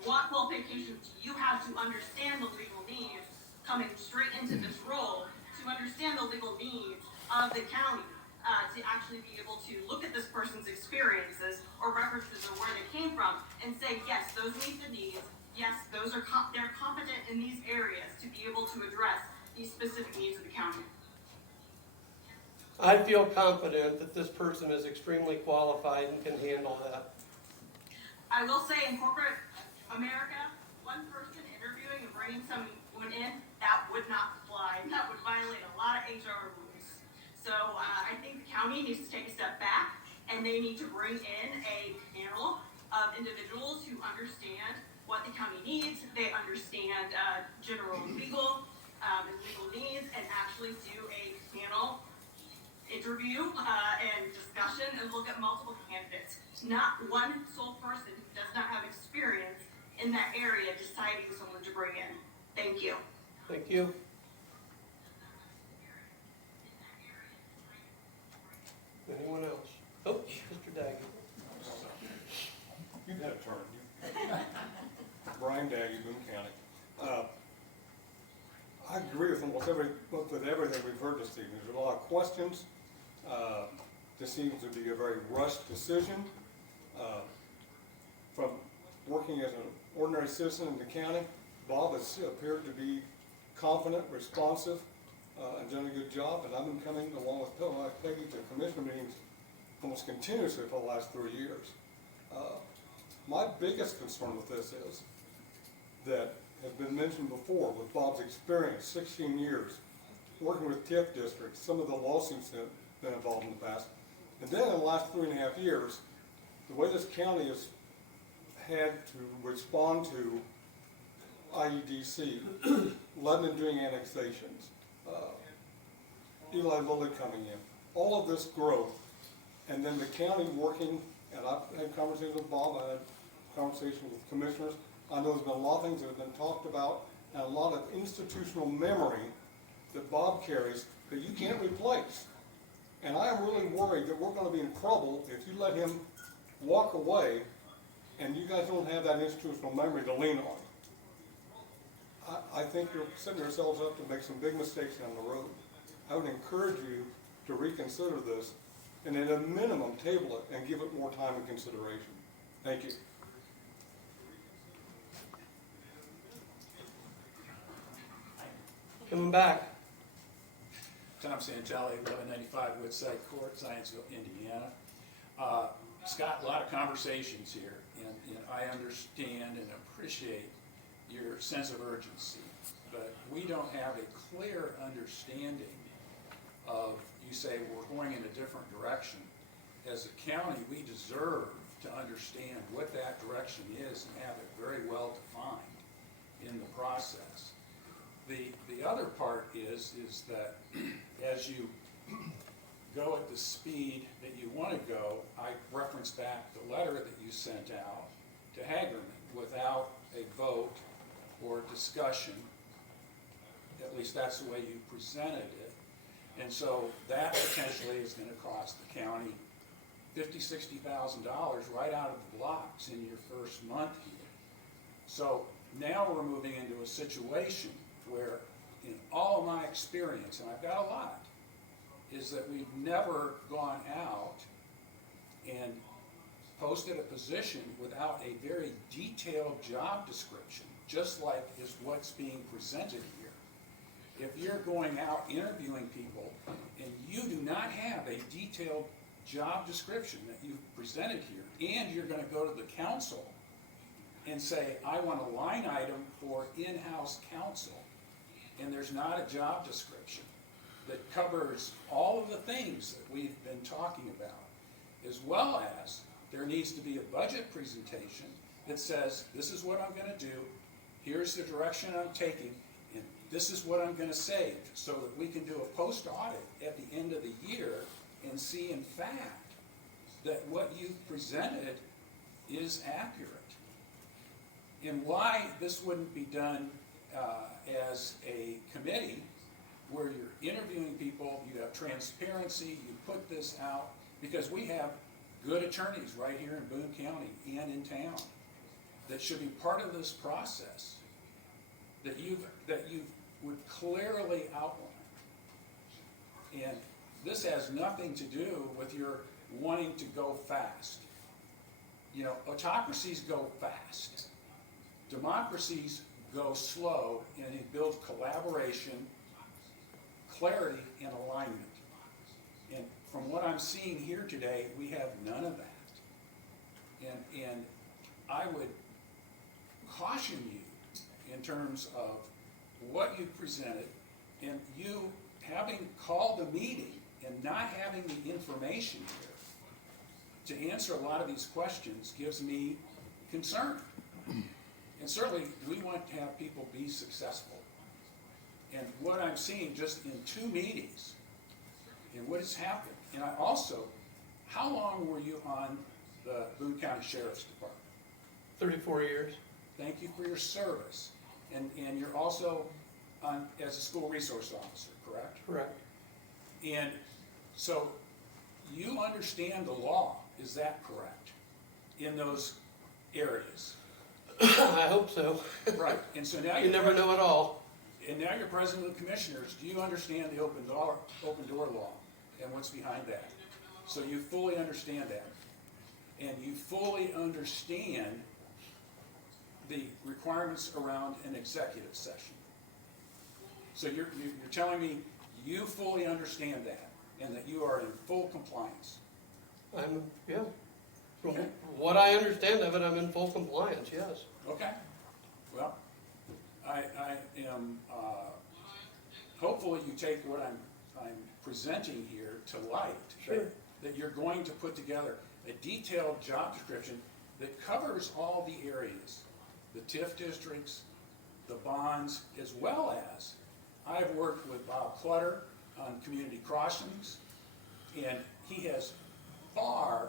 what qualifications do you have to understand the legal needs coming straight into this role, to understand the legal needs of the county, to actually be able to look at this person's experiences or references or where they came from and say, yes, those meet the needs, yes, those are they're competent in these areas to be able to address these specific needs of the county. I feel confident that this person is extremely qualified and can handle that. I will say in corporate America, one person interviewing and bringing someone in, that would not fly. That would violate a lot of HR rules. So I think the county needs to take a step back, and they need to bring in a panel of individuals who understand what the county needs. They understand general legal and legal needs, and actually do a panel interview and discussion and look at multiple candidates. Not one sole person who does not have experience in that area deciding someone to bring in. Thank you. Thank you. Anyone else? Oh, Mr. Daggy. You've had a turn. Brian Daggy, Boone County. I agree with almost everything we've heard this evening. There's a lot of questions. This seems to be a very rushed decision. From working as an ordinary citizen in the county, Bob has appeared to be confident, responsive, and done a good job. And I've been coming along with Peggy to commission meetings almost continuously for the last 3 years. My biggest concern with this is that has been mentioned before with Bob's experience, 16 years, working with TIF districts, some of the lawsuits that have been involved in the past. And then in the last 3.5 years, the way this county has had to respond to IEDC, Lebanon doing annexations, Eli Lilly coming in, all of this growth, and then the county working, and I've had conversations with Bob, I had conversations with commissioners. I know there's been a lot of things that have been talked about, and a lot of institutional memory that Bob carries that you can't replace. And I am really worried that we're going to be in trouble if you let him walk away and you guys don't have that institutional memory to lean on. I think you're setting yourselves up to make some big mistakes down the road. I would encourage you to reconsider this and at a minimum table it and give it more time and consideration. Thank you. Coming back. Tom Santelli, 1195 Woodside Court, Zionsville, Indiana. Scott, a lot of conversations here, and I understand and appreciate your sense of urgency, but we don't have a clear understanding of, you say we're going in a different direction. As a county, we deserve to understand what that direction is and have it very well defined in the process. The other part is that as you go at the speed that you want to go, I reference back the letter that you sent out to Hagerman without a vote or discussion. At least that's the way you presented it. And so that potentially is going to cost the county $50,000, $60,000 right out of the blocks in your first month here. So now we're moving into a situation where, in all of my experience, and I've got a lot, is that we've never gone out and posted a position without a very detailed job description, just like is what's being presented here. If you're going out interviewing people and you do not have a detailed job description that you've presented here, and you're going to go to the council and say, I want a line item for in-house counsel, and there's not a job description that covers all of the things that we've been talking about, as well as there needs to be a budget presentation that says, this is what I'm going to do, here's the direction I'm taking, and this is what I'm gonna save, so that we can do a post-audit at the end of the year and see in fact that what you've presented is accurate. And why this wouldn't be done as a committee where you're interviewing people, you have transparency, you put this out, because we have good attorneys right here in Boone County and in town that should be part of this process, that you would clearly outline. And this has nothing to do with your wanting to go fast. You know, autocracies go fast. Democracies go slow, and it builds collaboration, clarity, and alignment. And from what I'm seeing here today, we have none of that. And I would caution you in terms of what you presented, and you having called a meeting and not having the information here to answer a lot of these questions gives me concern. And certainly, we want to have people be successful. And what I'm seeing just in 2 meetings, and what has happened, and I also, how long were you on the Boone County Sheriff's Department? 34 years. Thank you for your service. And you're also on as a school resource officer, correct? Correct. And so you understand the law, is that correct? In those areas? I hope so. Right. And so now You never know it all. And now you're president of the commissioners. Do you understand the open door law and what's behind that? So you fully understand that. And you fully understand the requirements around an executive session. So you're telling me you fully understand that and that you are in full compliance. Yeah. From Okay. what I understand of it, I'm in full compliance, yes. Okay. Well, I am, hopefully you take what I'm presenting here to light. Sure. That you're going to put together a detailed job description that covers all the areas, the TIF districts, the bonds, as well as I've worked with Bob Clutter on community crossings, and he has far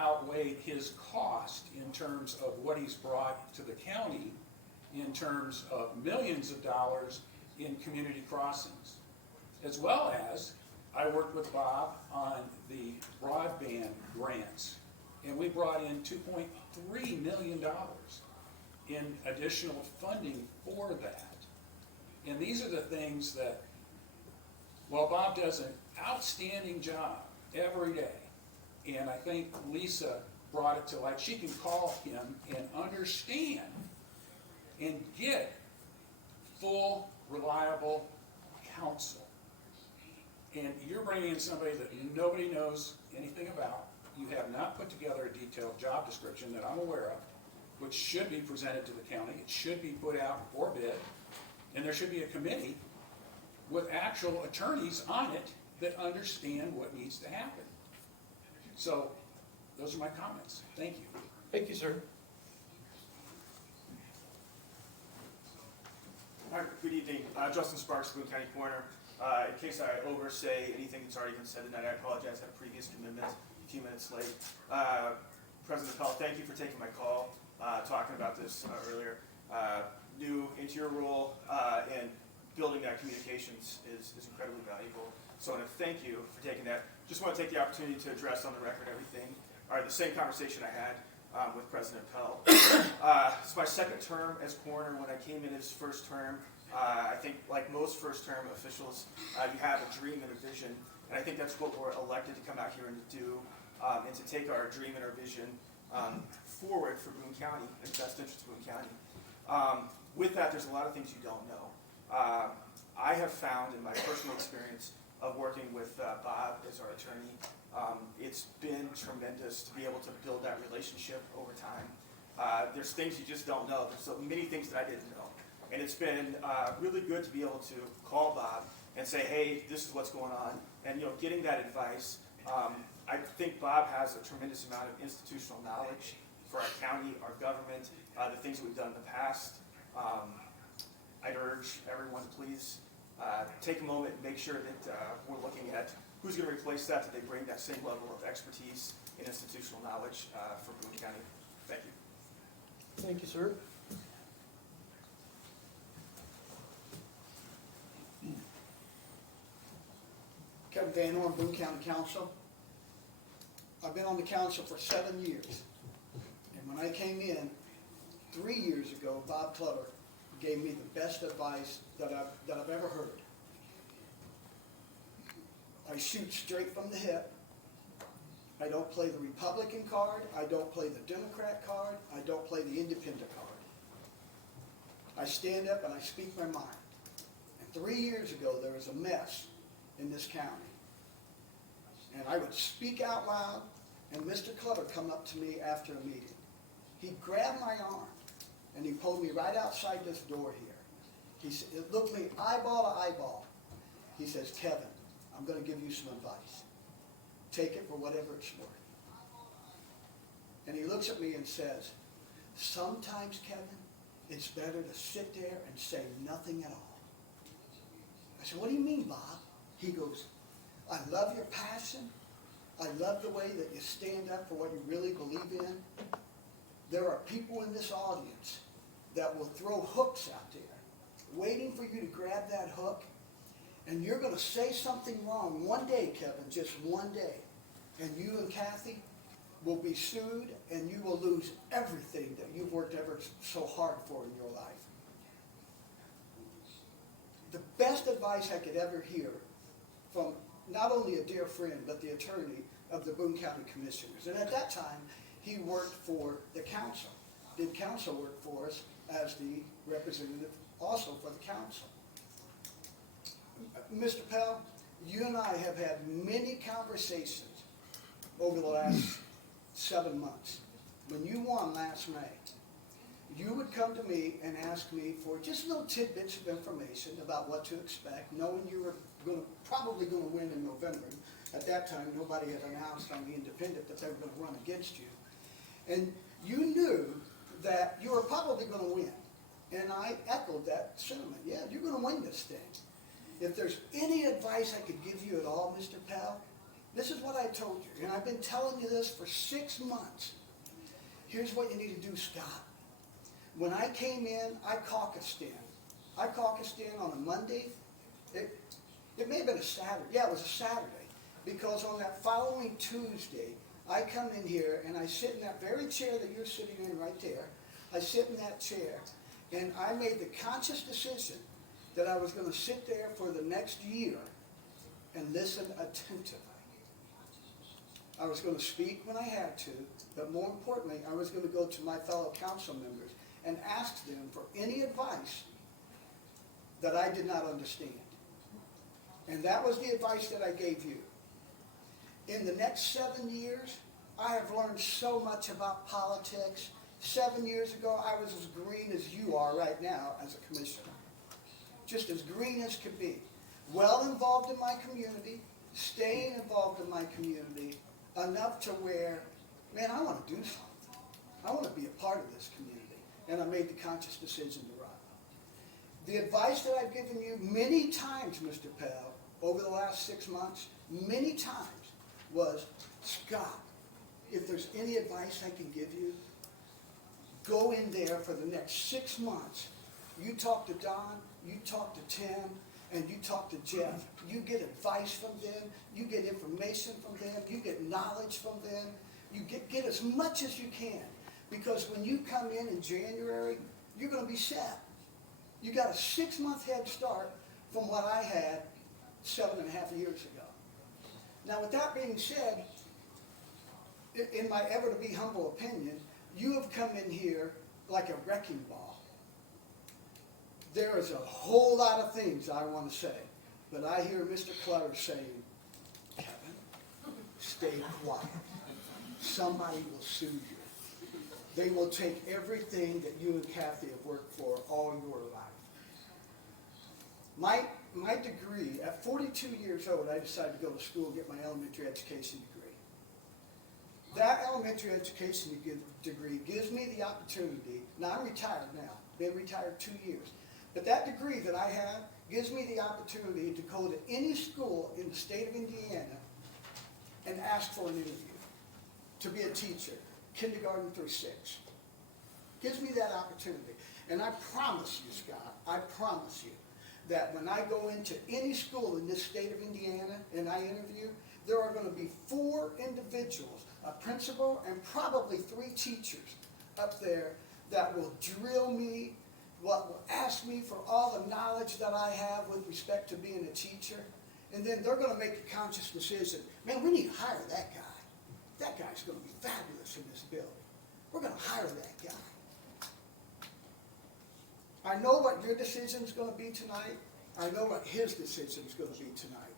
outweighed his cost in terms of what he's brought to the county in terms of millions of dollars in community crossings. As well as I worked with Bob on the broadband grants, and we brought in $2.3 million in additional funding for that. And these are the things that, while Bob does an outstanding job every day, and I think Lisa brought it to light, she can call him and understand and get full, reliable counsel. And you're bringing in somebody that nobody knows anything about. You have not put together a detailed job description that I'm aware of, which should be presented to the county. It should be put out for bid. And there should be a committee with actual attorneys on it that understand what needs to happen. So, those are my comments. Thank you. Thank you, sir. Hi, good evening. Justin Sparks, Boone County Coroner. In case I oversay anything that's already been said tonight, I apologize. I had a previous commitment, a few minutes late. President Pell, thank you for taking my call, talking about this earlier. New into your role and building that communications is incredibly valuable. So I want to thank you for taking that. Just want to take the opportunity to address on the record everything, or the same conversation I had with President Pell. It's my second term as coroner. When I came in his first term, I think like most first-term officials, you have a dream and a vision, and I think that's what we're elected to come out here and to do, and to take our dream and our vision forward for Boone County, in the best interest of Boone County. With that, there's a lot of things you don't know. I have found in my personal experience of working with Bob as our attorney, it's been tremendous to be able to build that relationship over time. There's things you just don't know. There's so many things that I didn't know. And it's been really good to be able to call Bob and say, hey, this is what's going on. And getting that advice, I think Bob has a tremendous amount of institutional knowledge for our county, our government, the things that we've done in the past. I'd urge everyone to please take a moment and make sure that we're looking at who's going to replace that they bring that same level of expertise and institutional knowledge for Boone County. Thank you. Thank you, sir. Kevin Van Horn, Boone County Council. I've been on the council for 7 years. And when I came in 3 years ago, Bob Clutter gave me the best advice that I've ever heard. I shoot straight from the hip. I don't play the Republican card. I don't play the Democrat card. I don't play the independent card. I stand up and I speak my mind. And 3 years ago, there was a mess in this county. And I would speak out loud, and Mr. Clutter come up to me after a meeting. He grabbed my arm, and he pulled me right outside this door here. He said, it looked me eyeball to eyeball. He says, Kevin, I'm going to give you some advice. Take it for whatever it's worth. And he looks at me and says, sometimes, Kevin, it's better to sit there and say nothing at all. I said, what do you mean, Bob? He goes, I love your passion. I love the way that you stand up for what you really believe in. There are people in this audience that will throw hooks out there, waiting for you to grab that hook, and you're going to say something wrong one day, Kevin, just one day, and you and Kathy will be sued, and you will lose everything that you've worked ever so hard for in your life. The best advice I could ever hear from not only a dear friend, but the attorney of the Boone County Commissioners. And at that time, he worked for the council, did council work for us as the representative also for the council. Mr. Pell, you and I have had many conversations over the last 7 months. When you won last May, you would come to me and ask me for just little tidbits of information about what to expect, knowing you were probably going to win in November. At that time, nobody had announced on the independent that they were going to run against you. And you knew that you were probably going to win. And I echoed that sentiment. Yeah, you're going to win this thing. If there's any advice I could give you at all, Mr. Pell, this is what I told you. And I've been telling you this for 6 months. Here's what you need to do, Scott. When I came in, I caucused in. I caucused in on a Monday. It may have been a Saturday. Yeah, it was a Saturday. Because on that following Tuesday, I come in here and I sit in that very chair that you're sitting in right there. I sit in that chair and I made the conscious decision that I was going to sit there for the next year and listen attentively. I was going to speak when I had to, but more importantly, I was going to go to my fellow council members and ask them for any advice that I did not understand. And that was the advice that I gave you. In the next 7 years, I have learned so much about politics. 7 years ago, I was as green as you are right now as a commissioner. Just as green as could be. Well involved in my community, staying involved in my community, enough to where, man, I want to do something. I want to be a part of this community. And I made the conscious decision to run. The advice that I've given you many times, Mr. Pell, over the last 6 months, many times, was, Scott, if there's any advice I can give you, go in there for the next 6 months. You talk to Don, you talk to Tim, and you talk to Jeff. You get advice from them, you get information from them, you get knowledge from them. You get as much as you can. Because when you come in January, you're going to be set. You got a 6-month head start from what I had 7.5 years ago. Now, with that being said, in my ever-to-be humble opinion, you have come in here like a wrecking ball. There is a whole lot of things I want to say, but I hear Mr. Clutter saying, Kevin, stay quiet. Somebody will sue you. They will take everything that you and Kathy have worked for all your life. My degree, at 42 years old, I decided to go to school and get my elementary education degree. That elementary education degree gives me the opportunity, now I'm retired now, been retired 2 years, But that degree that I have gives me the opportunity to go to any school in the state of Indiana and ask for an interview to be a teacher, kindergarten through 6. Gives me that opportunity. And I promise you, Scott, I promise you, that when I go into any school in this state of Indiana and I interview, there are going to be 4 individuals, a principal and probably 3 teachers up there that will drill me, will ask me for all the knowledge that I have with respect to being a teacher. And then they're going to make a conscious decision. Man, we need to hire that guy. That guy's going to be fabulous in this building. We're going to hire that guy. I know what your decision is going to be tonight. I know what his decision is going to be tonight.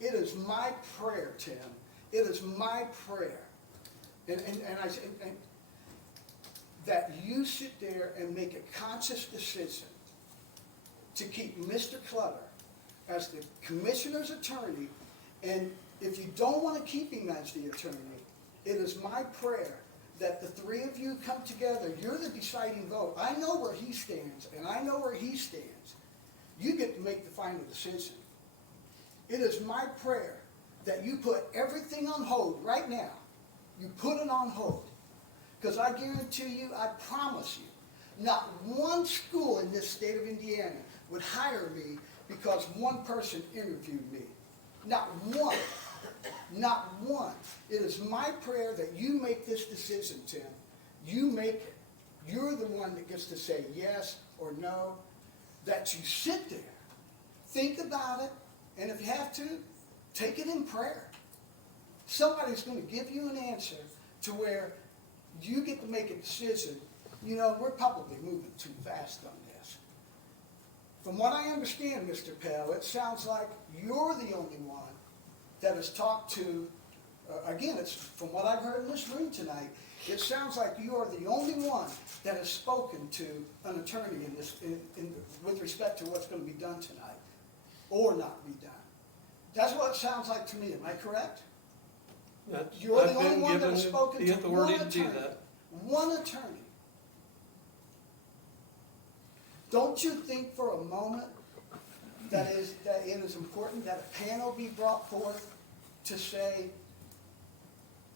It is my prayer, Tim. It is my prayer. And that you sit there and make a conscious decision to keep Mr. Clutter as the commissioner's attorney. And if you don't want to keep him as the attorney, it is my prayer that the 3 of you come together. You're the deciding vote. I know where he stands, and I know where he stands. You get to make the final decision. It is my prayer that you put everything on hold right now. You put it on hold. Because I guarantee you, I promise you, not one school in this state of Indiana would hire me because one person interviewed me. Not one. Not one. It is my prayer that you make this decision, Tim. You make it. You're the one that gets to say yes or no. That you sit there, think about it, and if you have to, take it in prayer. Somebody's going to give you an answer to where you get to make a decision. You know, we're probably moving too fast on this. From what I understand, Mr. Pell, it sounds like you're the only one that has talked to, again, it's from what I've heard in this room tonight, it sounds like you are the only one that has spoken to an attorney in this, with respect to what's going to be done tonight, or not be done. That's what it sounds like to me. Am I correct? You're the only one that has spoken to one attorney. One attorney. Don't you think for a moment that it is important that a panel be brought forth to say,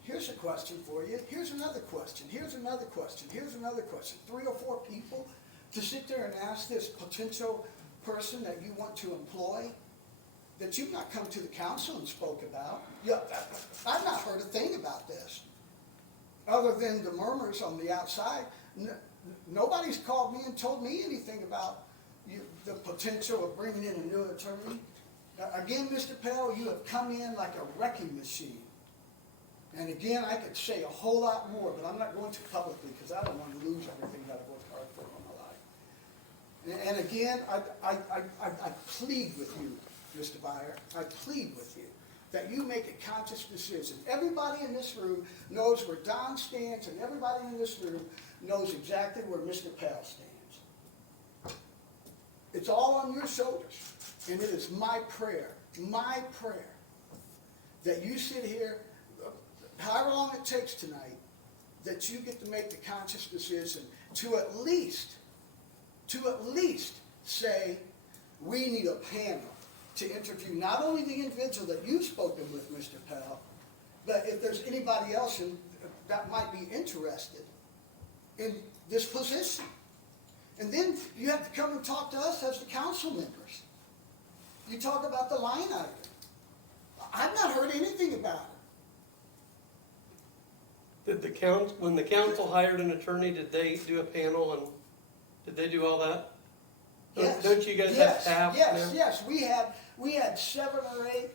here's a question for you, here's another question, here's another question, here's another question. 3 or 4 people to sit there and ask this potential person that you want to employ that you've not come to the council and spoke about. Yeah, I've not heard a thing about this. Other than the murmurs on the outside, nobody's called me and told me anything about the potential of bringing in a new attorney. Again, Mr. Pell, you have come in like a wrecking machine. And again, I could say a whole lot more, but I'm not going to publicly because I don't want to lose everything that I've worked hard for all my life. And again, I plead with you, Mr. Byer, I plead with you that you make a conscious decision. Everybody in this room knows where Don stands, and everybody in this room knows exactly where Mr. Pell stands. It's all on your shoulders, and it is my prayer, that you sit here, however long it takes tonight, that you get to make the conscious decision to at least say, we need a panel to interview not only the individual that you've spoken with, Mr. Pell, but if there's anybody else that might be interested in this position. And then you have to come and talk to us as the council members. You talk about the line item. I've not heard anything about it. When the council hired an attorney, did they do a panel and did they do all that? Yes. Don't you guys have staff? Yes. We had 7 or 8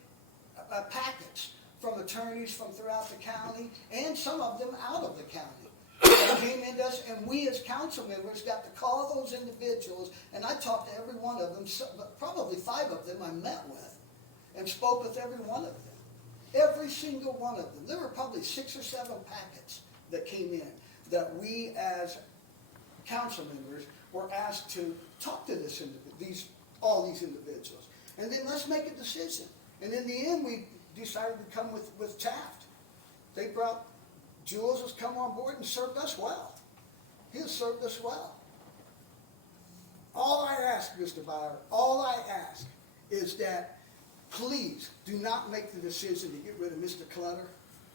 packets from attorneys from throughout the county, and some of them out of the county. They came into us, and we as council members got to call those individuals, and I talked to every one of them, probably 5 of them I met with, and spoke with every one of them. Every single one of them. There were probably 6 or 7 packets that came in that we as council members were asked to talk to all these individuals. And then let's make a decision. And in the end, we decided to come with Taft. Jules has come on board and served us well. He has served us well. All I ask, Mr. Byer, all I ask is that please do not make the decision to get rid of Mr. Clutter.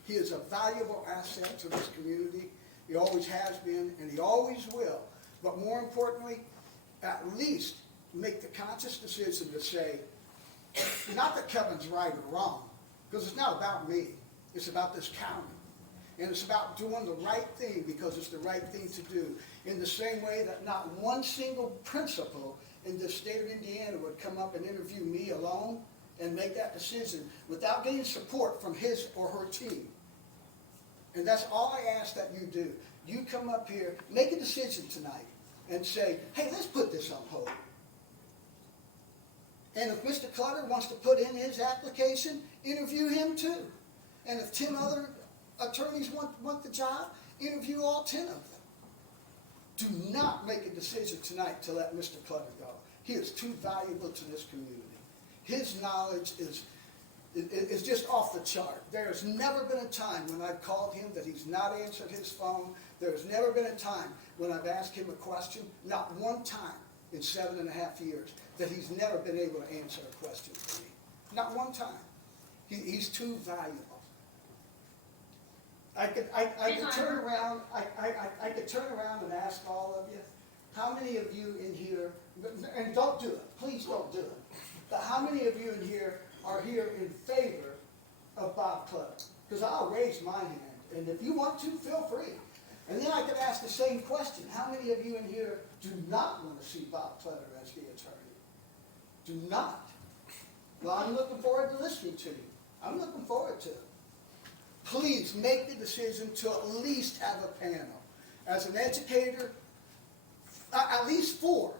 He is a valuable asset to this community. He always has been, and he always will. But more importantly, at least make the conscious decision to say, not that Kevin's right or wrong, because it's not about me. It's about this county. And it's about doing the right thing because it's the right thing to do. In the same way that not one single principal in the state of Indiana would come up and interview me alone and make that decision without getting support from his or her team. And that's all I ask that you do. You come up here, make a decision tonight, and say, hey, let's put this on hold. And if Mr. Clutter wants to put in his application, interview him too. And if 10 other attorneys want the job, interview all 10 of them. Do not make a decision tonight to let Mr. Clutter go. He is too valuable to this community. His knowledge is just off the chart. There has never been a time when I've called him that he's not answered his phone. There has never been a time when I've asked him a question, not one time in 7.5 years, that he's never been able to answer a question for me. Not one time. He's too valuable. I could turn around. I could turn around and ask all of you, how many of you in here, and don't do it. Please don't do it. But how many of you in here are here in favor of Bob Clutter? Because I'll raise my hand, and if you want to, feel free. And then I could ask the same question. How many of you in here do not want to see Bob Clutter as the attorney? Do not. Well, I'm looking forward to listening to you. I'm looking forward to it. Please make the decision to at least have a panel. As an educator, at least 4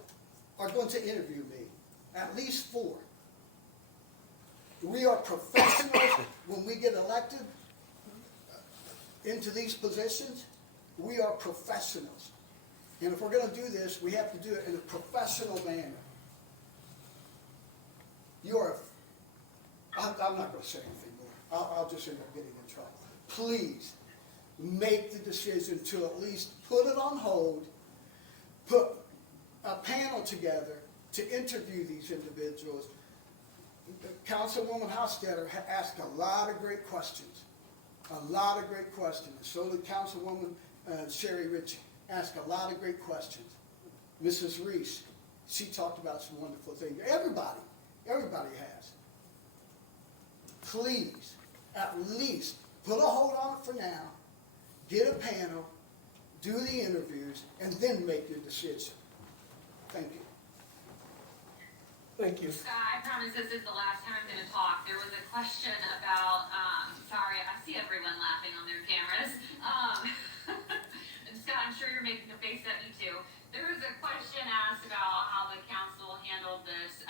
are going to interview me. At least 4. We are professionals when we get elected into these positions. We are professionals. And if we're going to do this, we have to do it in a professional manner. I'm not going to say anything more. I'll just end up getting in trouble. Please make the decision to at least put it on hold, put a panel together to interview these individuals. Councilwoman Hofstadter asked a lot of great questions. A lot of great questions. So did Councilwoman Sherry Ritchie. Asked a lot of great questions. Mrs. Reese, she talked about some wonderful things. Everybody has. Please, at least, put a hold on it for now, get a panel, do the interviews, and then make your decision. Thank you. Thank you. Scott, I promise this is the last time I'm going to talk. There was a question about, sorry, I see everyone laughing on their cameras. And Scott, I'm sure you're making a face at me too. There was a question asked about how the council handled this.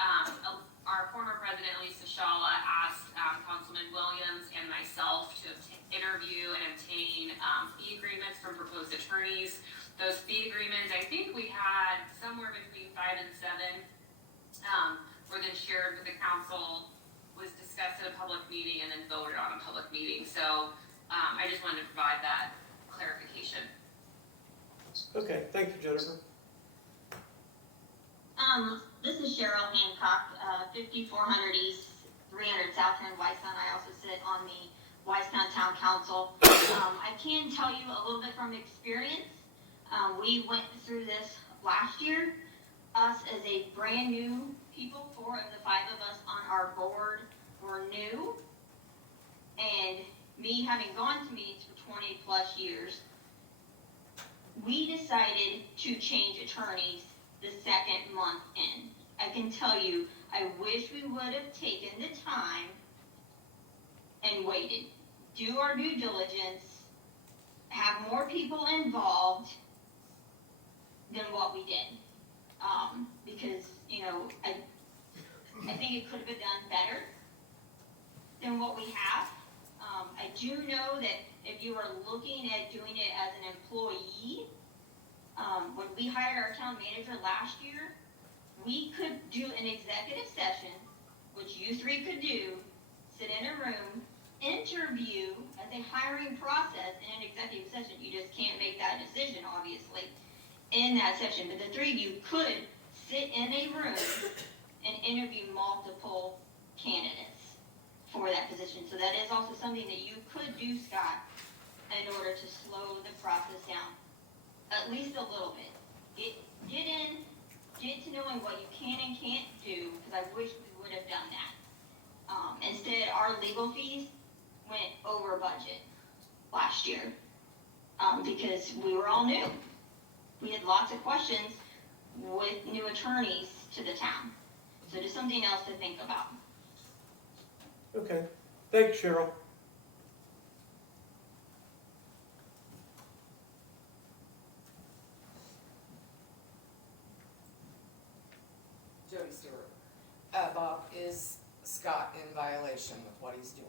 Our former president, Lisa Shawla, asked Councilman Williams and myself to interview and obtain fee agreements from proposed attorneys. Those fee agreements, I think we had somewhere between 5 and 7, were then shared with the council, was discussed at a public meeting, and then voted on a public meeting. So I just wanted to provide that clarification. Okay, thank you, Jennifer. This is Cheryl Hancock, 5400 East, 300 South here in Whitestown. I also sit on the Whitestown Town Council. I can tell you a little bit from experience. We went through this last year. Us as a brand new people, 4 of the 5 of us on our board were new. And me having gone to meetings for 20 plus years, we decided to change attorneys the 2nd month in. I can tell you, I wish we would have taken the time and waited. Do our due diligence, have more people involved than what we did. Because, I think it could have been done better than what we have. I do know that if you are looking at doing it as an employee, when we hired our town manager last year, we could do an executive session, which you 3 could do, sit in a room, interview as a hiring process in an executive session. You just can't make that decision, obviously, in that session. But the 3 of you could sit in a room and interview multiple candidates for that position. So that is also something that you could do, Scott, in order to slow the process down, at least a little bit. Get to knowing what you can and can't do, because I wish we would have done that. Instead, our legal fees went over budget last year, because we were all new. We had lots of questions with new attorneys to the town. So just something else to think about. Okay, thanks, Cheryl. Jody Stewart. Bob, is Scott in violation with what he's doing?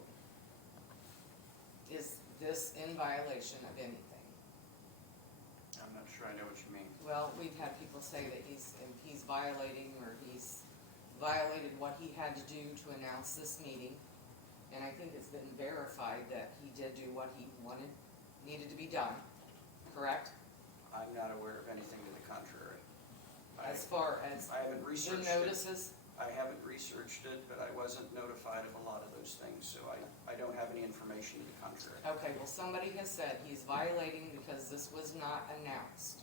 Is this in violation of anything? I'm not sure I know what you mean. Well, we've had people say that he's violating, or he's violated what he had to do to announce this meeting. And I think it's been verified that he did do what he needed to be done, correct? I'm not aware of anything to the contrary. As far as I haven't the researched notices? I haven't researched it, but I wasn't notified of a lot of those things, so I don't have any information to the contrary. Okay, well, somebody has said he's violating because this was not announced.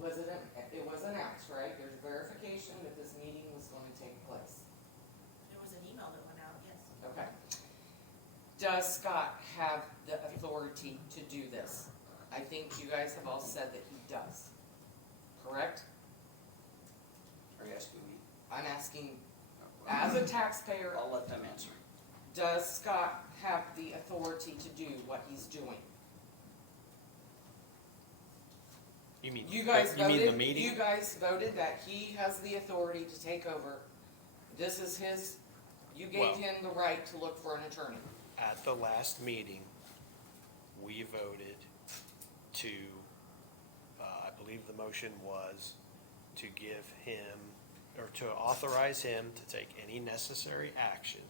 Was it, it was announced, right? There's verification that this meeting was going to take place. There was an email that went out, yes. Okay. Does Scott have the authority to do this? I think you guys have all said that he does, correct? Are you asking me? I'm asking, as a taxpayer, I'll let them answer. does Scott have the authority to do what he's doing? You mean, You guys you mean the voted, meeting? you guys voted that he has the authority to take over. This is his, you gave Well- him the right to look for an attorney. At the last meeting, we voted to, I believe the motion was to give him, or to authorize him to take any necessary action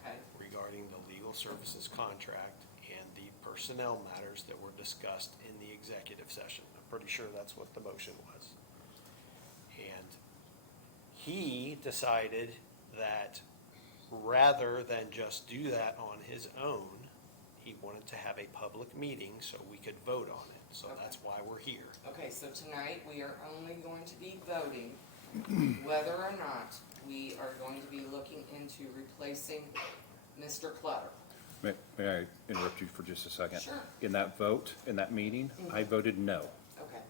Okay, regarding the legal services contract and the personnel matters that were discussed in the executive session. I'm pretty sure that's what the motion was. And he decided that rather than just do that on his own, he wanted to have a public meeting so we could vote on it. So Okay. that's why we're here. okay, so tonight we are only going to be voting whether or not we are going to be looking into replacing Mr. Clutter. May I interrupt you for just a second? Sure. In that vote, in that meeting, I voted no, Okay,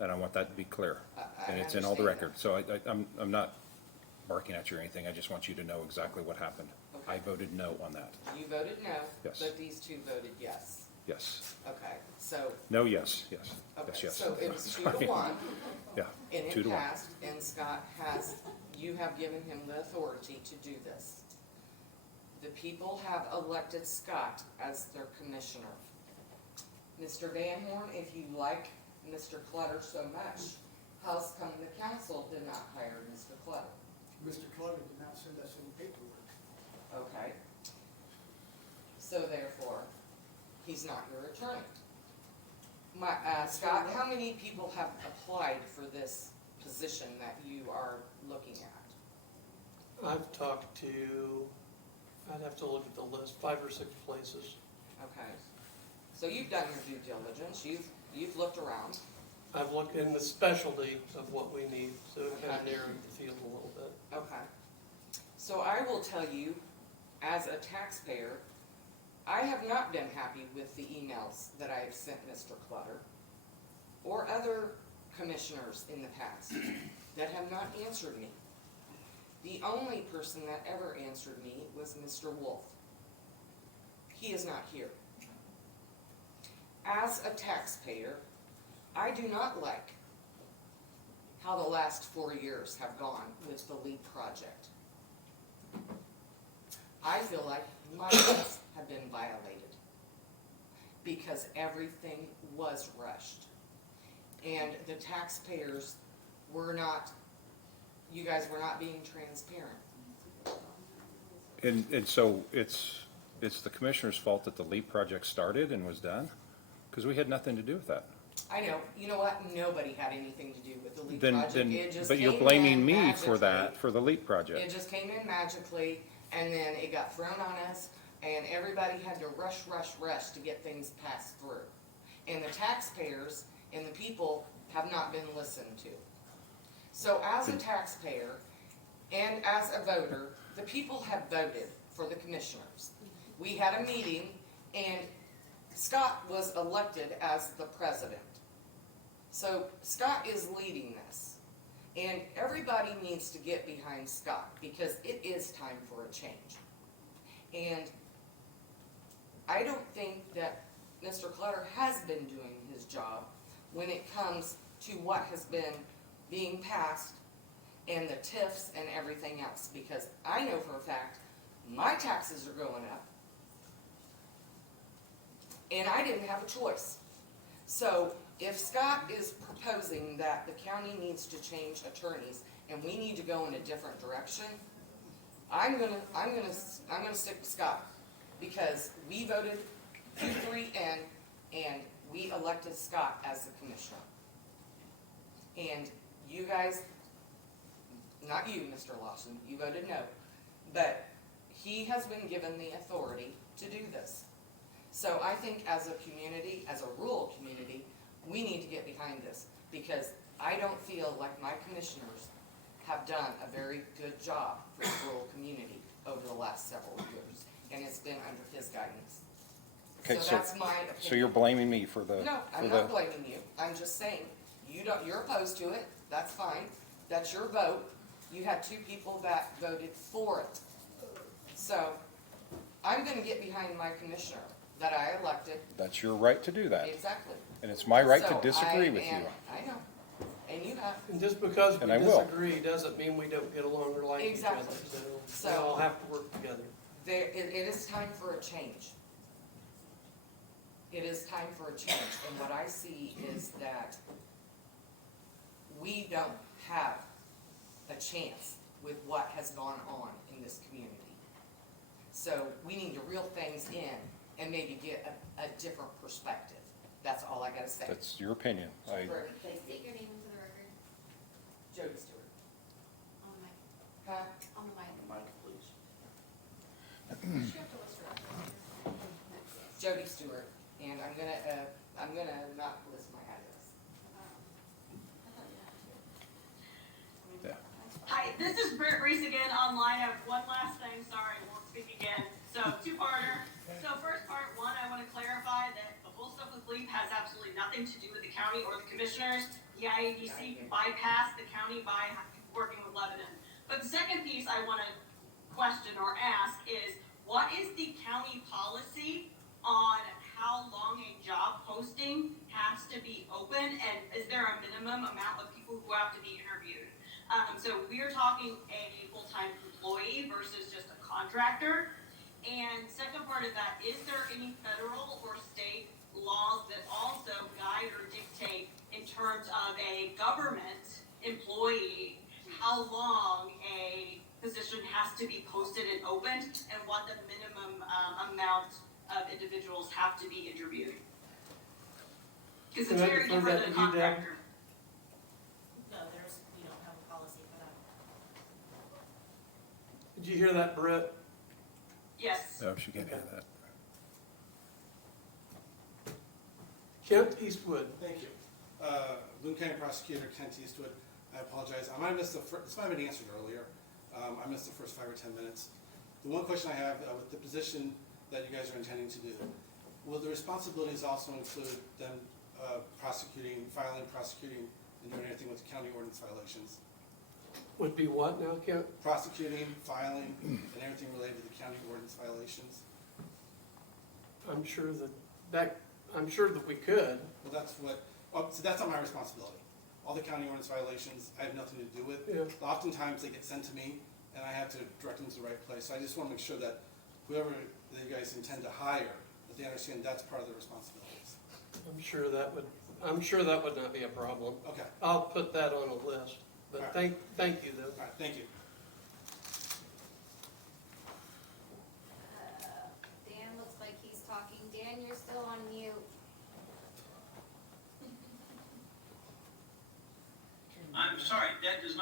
and I want that to be clear. I And it's in all the understand record, so I'm not barking at you or anything, I just want you to know exactly what happened. Okay. I voted no on that, you voted no, Yes. but these two voted yes. yes. Okay, so, No, yes, yes, yes, okay, yes. so it was 2-1. Yeah, And 2 it to 1. passed, and Scott has, you have given him the authority to do this. The people have elected Scott as their commissioner. Mr. Van Horn, if you like Mr. Clutter so much, how's come the council did not hire Mr. Clutter? Mr. Clutter did not send us any paperwork. Okay. So therefore, he's not your attorney. Scott, how many people have applied for this position that you are looking at? I've talked to, I'd have to look at the list, 5 or 6 places. Okay. So you've done your due diligence, you've looked around. I've looked in the specialty of what we need, so it kind of narrowed the field a little bit. Okay. So I will tell you, as a taxpayer, I have not been happy with the emails that I have sent Mr. Clutter or other commissioners in the past that have not answered me. The only person that ever answered me was Mr. Wolf. He is not here. As a taxpayer, I do not like how the last 4 years have gone with the LEAP project. I feel like my rights have been violated because everything was rushed. And the taxpayers were not, you guys were not being transparent. And so it's the commissioner's fault that the LEAP project started and was done? Because we had nothing to do with that. I know, you know what, nobody had anything to do with the LEAP Then, project, it just but you're came blaming in me for magically. that, for the LEAP It project. just came in magically, and then it got thrown on us, and everybody had to rush to get things passed through. And the taxpayers and the people have not been listened to. So as a taxpayer and as a voter, the people have voted for the commissioners. We had a meeting, and Scott was elected as the president. So Scott is leading this. And everybody needs to get behind Scott, because it is time for a change. And I don't think that Mr. Clutter has been doing his job when it comes to what has been being passed and the TIFs and everything else, because I know for a fact my taxes are going up and I didn't have a choice. So if Scott is proposing that the county needs to change attorneys and we need to go in a different direction, I'm gonna stick with Scott, because we voted 2-3N and we elected Scott as the commissioner. And you guys, not you, Mr. Lawson, you voted no, but he has been given the authority to do this. So I think as a community, as a rural community, we need to get behind this, because I don't feel like my commissioners have done a very good job for the rural community over the last several years, and it's been under his guidance. Okay, So that's my opinion. So you're blaming me for the... No, I'm for not the- blaming you, I'm just saying, you're opposed to it, that's fine, that's your vote. You had 2 people that voted for it. So, I'm gonna get behind my commissioner that I elected. That's your right to do that. Exactly. And it's my right to So disagree with you. I know, and you have. And just because we And I will. disagree doesn't mean we don't get along or like each other. Exactly. So we all have to work together. It is time for a change. It is time for a change, and what I see is that we don't have a chance with what has gone on in this community. So we need to reel things in and maybe get a different perspective. That's all I gotta say. That's your opinion. Please state your name into the record. Jody Stewart. On the mic. Huh? On the mic. Mike, please. You have to list your address. Jody Stewart, and I'm gonna not list my address. Hi, this is Britt Reese again online. I have one last thing, sorry, I won't speak again. So, 2-parter. So first part, one, I want to clarify that the whole stuff with LEAP has absolutely nothing to do with the county or the commissioners. The IADC bypassed the county by working with Lebanon. But the second piece I want to question or ask is, what is the county policy on how long a job posting has to be open? And is there a minimum amount of people who have to be interviewed? So we're talking a full-time employee versus just a contractor. And second part of that, is there any federal or state laws that also guide or dictate in terms of a government employee, how long a position has to be posted and opened, and what the minimum amount of individuals have to be interviewed? Because it's very different than a contractor. No, we don't have a policy for that. Did you hear that, Brett? Yes. No, she can't have that. Kent Eastwood. Thank you. Boone County Prosecutor Kent Eastwood. I apologize. I might have missed this might have been answered earlier. I missed the first 5 or 10 minutes. The one question I have with the position that you guys are intending to do, will the responsibilities also include them prosecuting, and doing anything with county ordinance violations? Would be what now, Kent? Prosecuting, filing, and everything related to the county ordinance violations? I'm sure that we could. Well, so that's not my responsibility. All the county ordinance violations, I have nothing to do with. Yeah. Oftentimes they get sent to me, and I have to direct them to the right place. So I just want to make sure that whoever that you guys intend to hire, that they understand that's part of their responsibilities. I'm sure that would not be a problem. Okay. I'll put that on a list, but All right. thank you though. All right, thank you. Dan looks like he's talking. Dan, you're still on mute.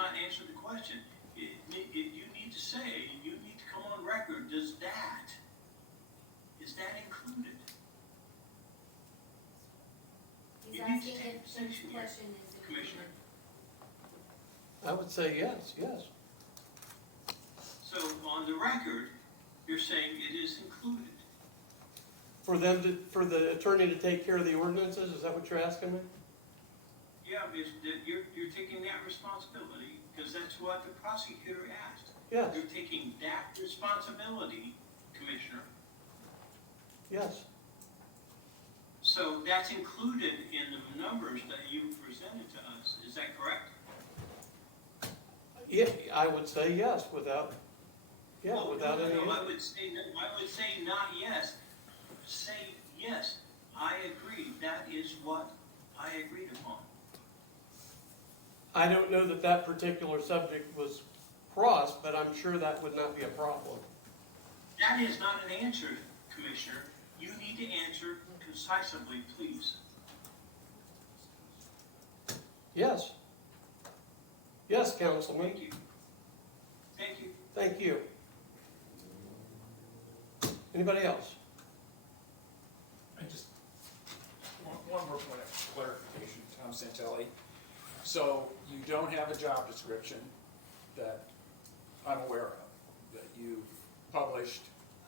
not answered the question. You need to say, you need to come on record, is that included? He's You need to asking take a if position each here, question is Commissioner. I would say yes, yes. So on the record, you're saying it is included. For the attorney to take care of the ordinances, is that what you're asking me? Yeah, you're taking that responsibility, because that's what the prosecutor asked. Yes, You're taking that responsibility, Commissioner. yes. So that's included in the numbers that you presented to us, is that correct? Yeah, I would say yes, without any. No, I would say not yes. Say yes, I agree, that is what I agreed upon. I don't know that that particular subject was crossed, but I'm sure that would not be a problem. That is not an answer, Commissioner. You need to answer concisely, please. Yes. Yes, Councilman. Thank you. Thank you. Thank you. Anybody else? I just, one more point of clarification, Tom Santelli. So you don't have a job description that I'm aware of, that you published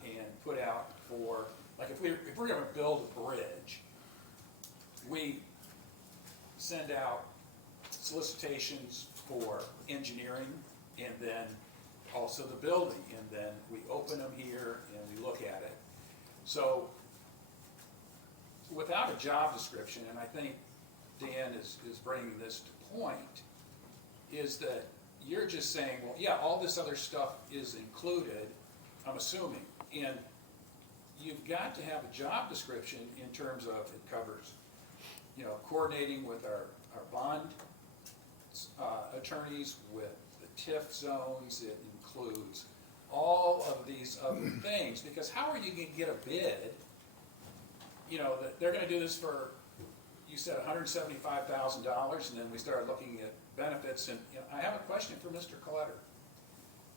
and put out for, like if we're gonna build a bridge, we send out solicitations for engineering and then also the building, and then we open them here and we look at it. So without a job description, and I think Dan is bringing this to point, is that you're just saying, well, yeah, all this other stuff is included, I'm assuming, and you've got to have a job description in terms of it covers, coordinating with our bond attorneys, with the TIF zones, it includes all of these other things, because how are you gonna get a bid, that they're gonna do this for, you said $175,000, and then we started looking at benefits, and I have a question for Mr. Colletter.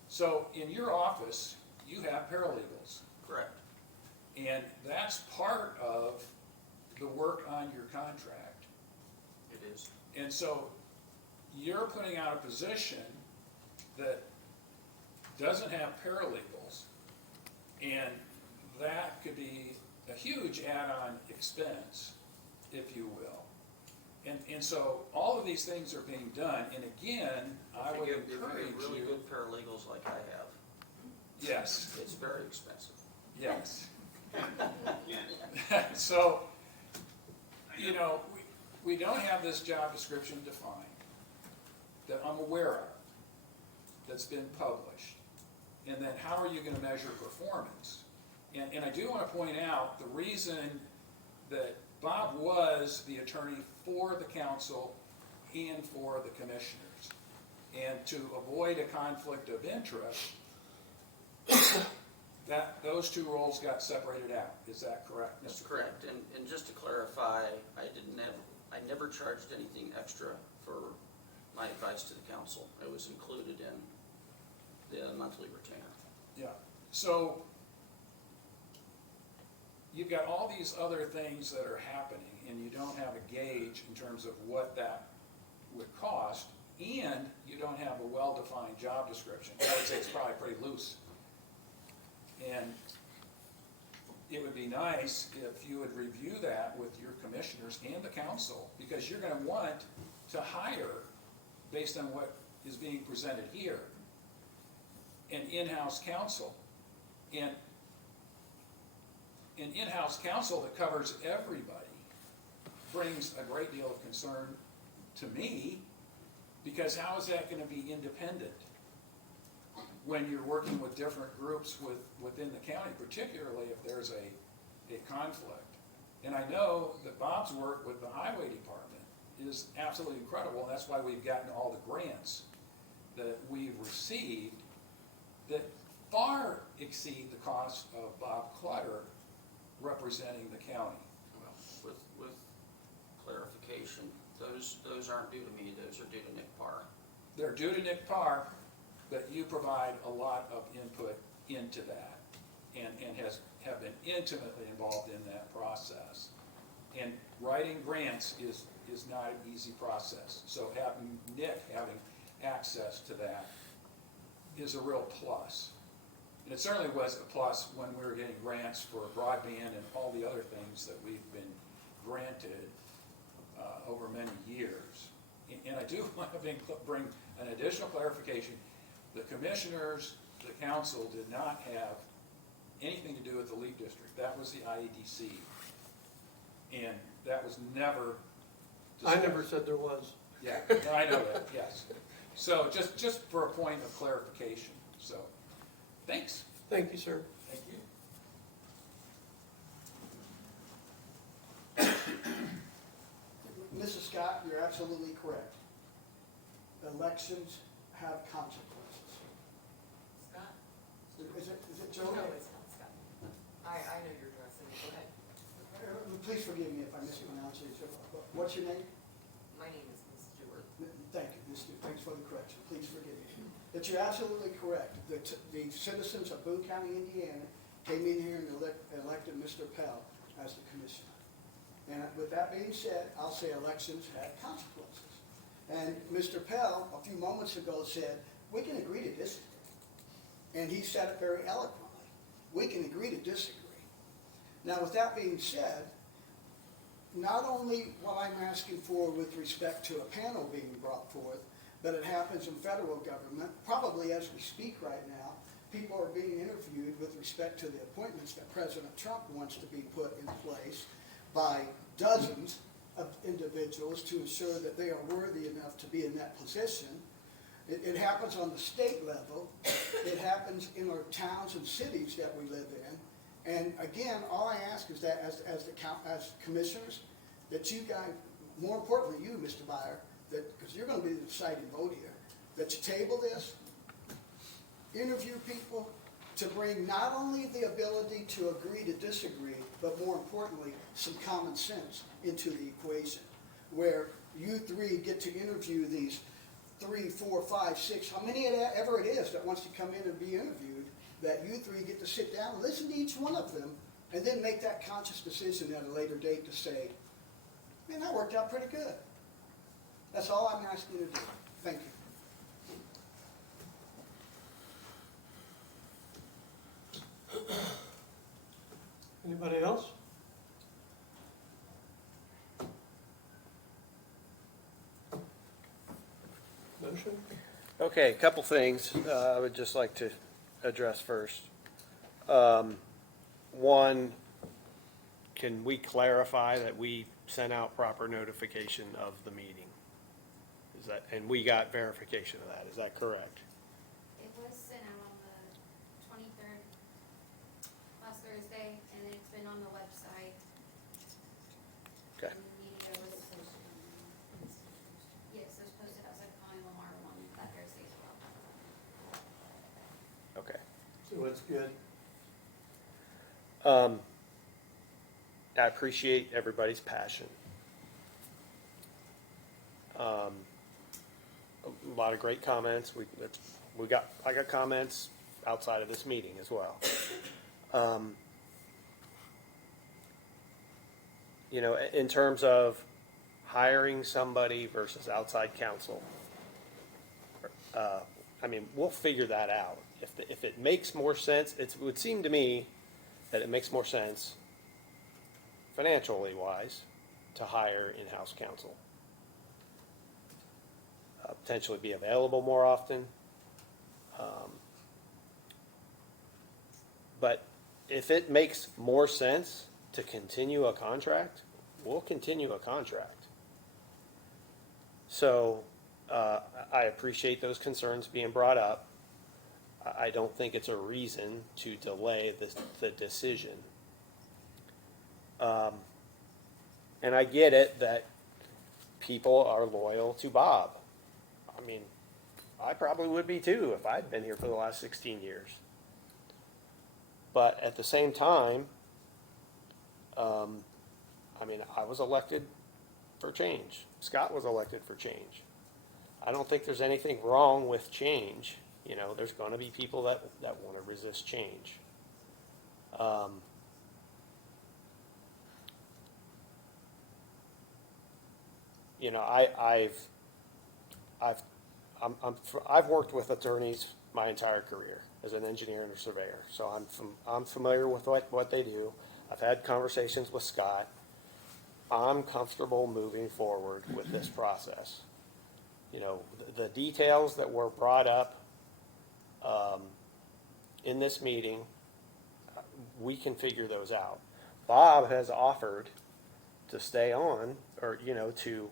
So in your office, you have paralegals, Correct. and that's part of the work on your contract. It is. And so you're putting out a position that doesn't have paralegals, and that could be a huge add-on expense, if you will. And so all of these things are being done, and again, I would If you encourage get really you. good paralegals like I have, Yes, it's very expensive. yes. Yes. So, we don't have this job description defined that I'm aware of, that's been published. And then how are you gonna measure performance? And I do wanna point out, the reason that Bob was the attorney for the council and for the commissioners, and to avoid a conflict of interest, that those two roles got separated out. Is that correct, Mr. That's correct, and just to clarify, I never charged anything extra for my advice to the council. It was included in the monthly retainer. Yeah, so you've got all these other things that are happening, and you don't have a gauge in terms of what that would cost, and you don't have a well-defined job description. I would say it's probably pretty loose. And it would be nice if you would review that with your commissioners and the council, because you're gonna want to hire, based on what is being presented here, an in-house counsel. And an in-house counsel that covers everybody brings a great deal of concern to me, because how is that gonna be independent when you're working with different groups within the county, particularly if there's a conflict? And I know that Bob's work with the highway department is absolutely incredible, and that's why we've gotten all the grants that we've received that far exceed the cost of Bob Clutter representing the county. Well, with clarification, those aren't due to me, those are due to Nick Parr. they're due to Nick Parr, but you provide a lot of input into that and have been intimately involved in that process. And writing grants is not an easy process. So having Nick having access to that is a real plus. And it certainly was a plus when we were getting grants for broadband and all the other things that we've been granted over many years. And I do want to bring an additional clarification. The commissioners, the council did not have anything to do with the League District. That was the IEDC. And that was never I discussed. never said there was. Yeah, I know that, yes. So just for a point of clarification, so, thanks. Thank you, sir. Thank you. Mrs. Scott, you're absolutely correct. Elections have consequences. Scott? Is it Joe? No, it's not Scott. I know you're addressing it. Go ahead. Please forgive me if I mispronounce it. What's your name? My name is Ms. Stewart. Thank you, Ms. Stewart. Thanks for the correction. Please forgive me. But you're absolutely correct. The citizens of Boone County, Indiana came in here and elected Mr. Pell as the commissioner. And with that being said, I'll say elections have consequences. And Mr. Pell, a few moments ago, said, we can agree to disagree. And he said it very eloquently. We can agree to disagree. Now, with that being said, not only what I'm asking for with respect to a panel being brought forth, but it happens in federal government, probably as we speak right now, people are being interviewed with respect to the appointments that President Trump wants to be put in place by dozens of individuals to ensure that they are worthy enough to be in that position. It happens on the state level. It happens in our towns and cities that we live in. And again, all I ask is that as commissioners, that you guys, more importantly you, Mr. Byer, that, because you're going to be the deciding vote here, that you table this, interview people to bring not only the ability to agree to disagree, but more importantly, some common sense into the equation, where you three get to interview these 3, 4, 5, 6, how many ever it is that wants to come in and be interviewed, that you three get to sit down and listen to each one of them, and then make that conscious decision at a later date to say, man, that worked out pretty good. That's all I'm asking you to do. Thank you. Anybody else? Motion? Okay, a couple things I would just like to address first. One, can we clarify that we sent out proper notification of the meeting? Is that, and we got verification of that, is that correct? It was sent out on the 23rd, last Thursday, and then it's been on the website. Okay. And the media was, yes, it was posted outside Connie Lamar on that Thursday as well. Okay. So it's good. I appreciate everybody's passion. A lot of great comments. I got comments outside of this meeting as well. You know, in terms of hiring somebody versus outside counsel, I mean, we'll figure that out. If it makes more sense, it would seem to me that it makes more sense financially wise to hire in-house counsel. Potentially be available more often. But if it makes more sense to continue a contract, we'll continue a contract. So I appreciate those concerns being brought up. I don't think it's a reason to delay the decision. And I get it that people are loyal to Bob. I mean, I probably would be too if I'd been here for the last 16 years. But at the same time, I mean, I was elected for change. Scott was elected for change. I don't think there's anything wrong with change. You know, there's gonna be people that wanna resist change. You know, I've worked with attorneys my entire career as an engineer and a surveyor, so I'm familiar with what they do. I've had conversations with Scott. I'm comfortable moving forward with this process. You know, the details that were brought up in this meeting, we can figure those out. Bob has offered to stay on, or, you know, to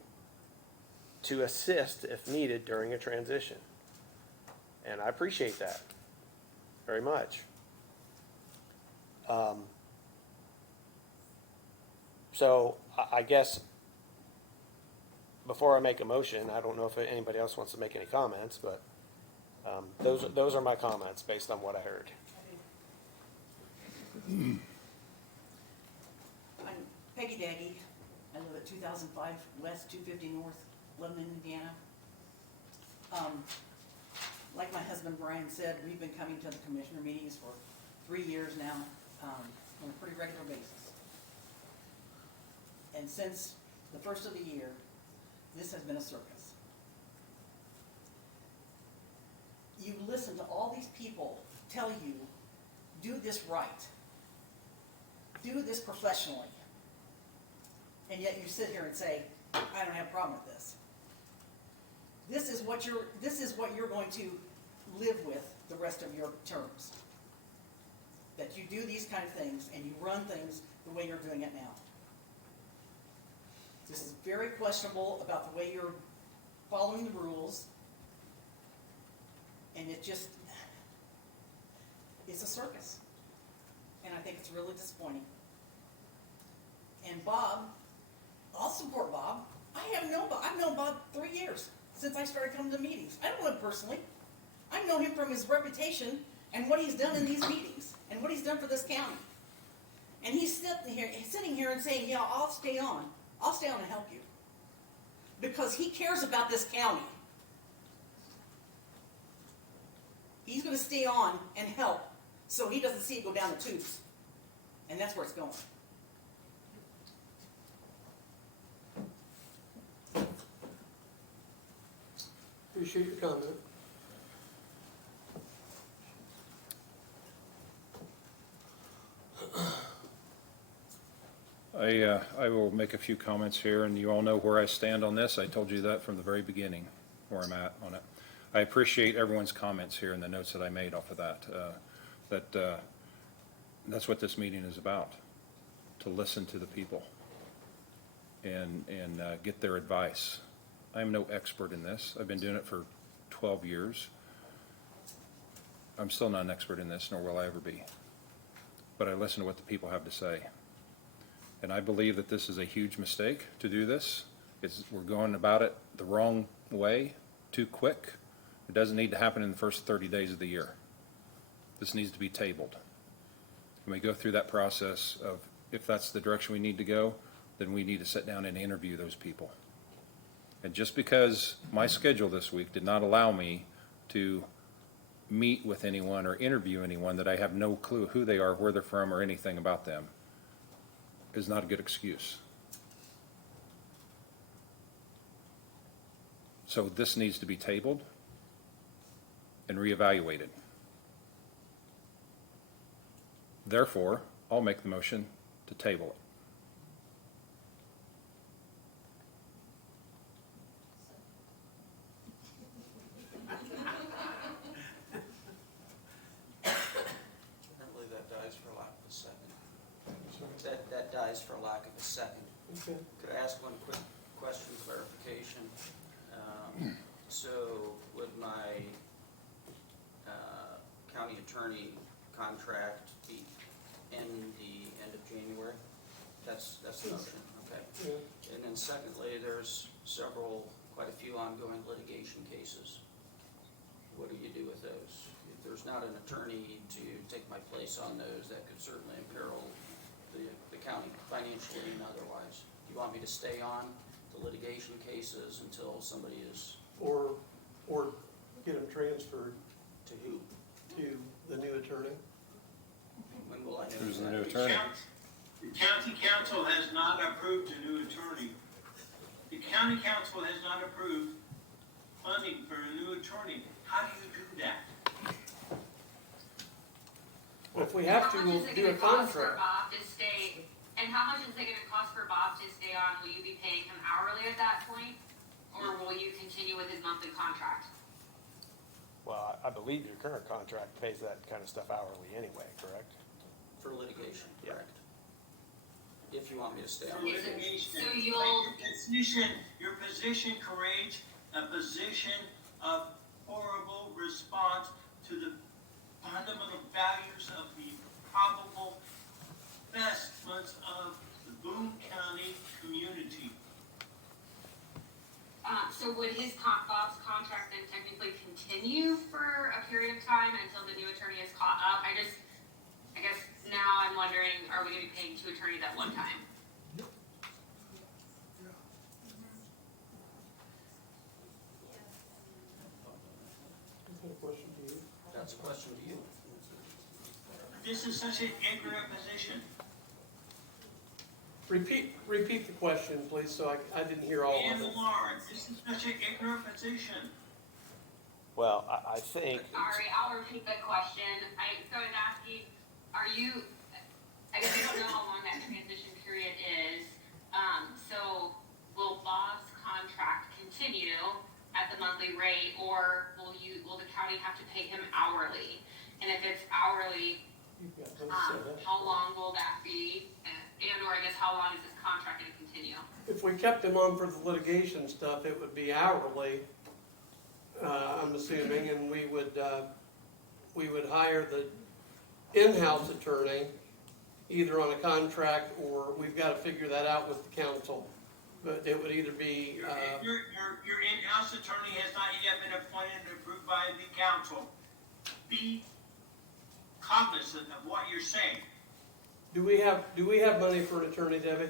assist if needed during a transition. And I appreciate that very much. So I guess before I make a motion, I don't know if anybody else wants to make any comments, but those are my comments based on what I heard. I'm Peggy Daggy. I live at 2005 West, 250 North, Lebanon, Indiana. Like my husband Brian said, we've been coming to the commissioner meetings for 3 years now on a pretty regular basis. And since the first of the year, this has been a circus. You listen to all these people tell you, do this right, do this professionally, and yet you sit here and say, I don't have a problem with this. This is what you're going to live with the rest of your terms. That you do these kind of things and you run things the way you're doing it now. This is very questionable about the way you're following the rules. And it's a circus. And I think it's really disappointing. And Bob, I'll support Bob. I've known Bob 3 years since I started coming to meetings. I don't know him personally. I know him from his reputation and what he's done in these meetings and what he's done for this county. And he's sitting here and saying, yeah, I'll stay on. I'll stay on and help you. Because he cares about this county. He's going to stay on and help so he doesn't see it go down the tubes. And that's where it's going. Appreciate your comment. I will make a few comments here, and you all know where I stand on this. I told you that from the very beginning, where I'm at on it. I appreciate everyone's comments here and the notes that I made off of that. That's what this meeting is about, to listen to the people and get their advice. I'm no expert in this. I've been doing it for 12 years. I'm still not an expert in this, nor will I ever be. But I listen to what the people have to say. And I believe that this is a huge mistake to do this. We're going about it the wrong way, too quick. It doesn't need to happen in the first 30 days of the year. This needs to be tabled. When we go through that process of, if that's the direction we need to go, then we need to sit down and interview those people. And just because my schedule this week did not allow me to meet with anyone or interview anyone that I have no clue who they are, where they're from, or anything about them, is not a good excuse. So this needs to be tabled and reevaluated. Therefore, I'll make the motion to table it. Apparently that dies for lack of a second. That dies for lack of a second. Okay. Could I ask one quick question, clarification? So would my county attorney contract be in the end of January? That's the motion, okay. Yeah. And then secondly, there's quite a few ongoing litigation cases. What do you do with those? If there's not an attorney to take my place on those, that could certainly imperil the county financially and otherwise. Do you want me to stay on the litigation cases until somebody is or get him transferred To who? to the new attorney. When will I know? Who's the that? new attorney? The county council has not approved a new attorney. The county council has not approved funding for a new attorney. How do you do that? Well, if we have to, How much we'll is it do a gonna cost for contract. Bob to stay, and how much is it gonna cost for Bob to stay on? Will you be paying him hourly at that point? Or will you continue with his monthly contract? Well, I believe your current contract pays that kind of stuff hourly anyway, correct? For litigation, Yeah. correct? If you want me to stay on. For litigation. So you'll- Your position creates a position of horrible response to the fundamental values of the probable vestments of the Boone County community. So would Bob's contract then technically continue for a period of time until the new attorney is caught up? I guess now I'm wondering, are we gonna be paying two attorneys at one time? Question to you. That's a question to you. This is such an ignorant position. Repeat the question, please, so I didn't hear all of And it. Lawrence, this is such an ignorant position. Well, I think, Sorry, I'll repeat the question. So I was asking, I guess I don't know how long that transition period is. So will Bob's contract continue at the monthly rate, or will the county have to pay him hourly? And if it's hourly, You've got both set up. how long will that be? And/or I guess how long is this contract gonna continue? If we kept him on for the litigation stuff, it would be hourly, I'm assuming, and we would hire the in-house attorney, either on a contract or we've got to figure that out with the council. But it would either be, Your in-house attorney has not yet been appointed and approved by the council. Be cognizant of what you're saying. do we have money for an attorney, Debbie?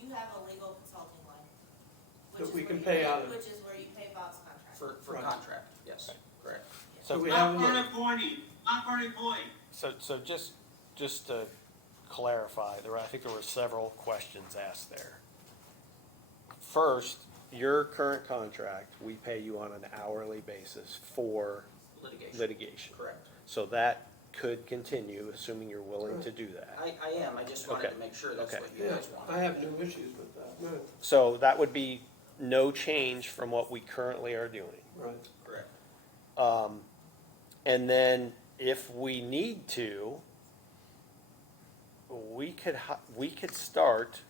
You have a legal consulting line. which That is we where can you pay out of. Which is where you pay Bob's contract. For Right. contract, yes, correct. So so, we have Not for an money. appointee, not for an employee. so just to clarify, I think there were several questions asked there. First, your current contract, we pay you on an hourly basis for Litigation. litigation. Correct. So that could continue, assuming you're willing to do that. I am, I just wanted Okay. to make sure that's Okay. what you Yeah, guys want. I have no issues with that, no, So that would be no change from what we currently are doing. right. Correct. And then if we need to, we could start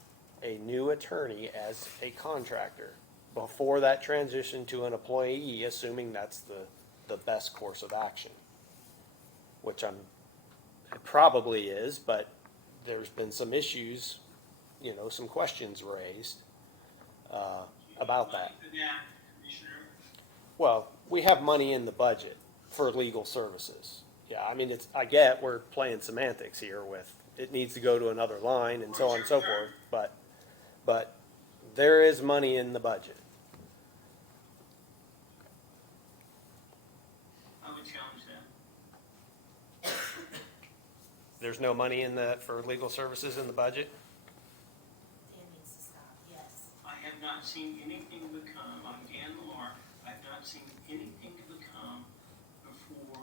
a new attorney as a contractor before that transition to an employee, assuming that's the best course of action. Which it probably is, but there's been some issues, some questions raised about that. For that, Commissioner. Well, we have money in the budget for legal services. Yeah, I mean, I get we're playing semantics here with, it needs to go to another line and so on and so forth, but there is money in the budget. I would challenge that. There's no money for legal services in the budget? Dan needs to stop, yes. I have not seen anything become, I'm Dan Lamar, I have not seen anything become before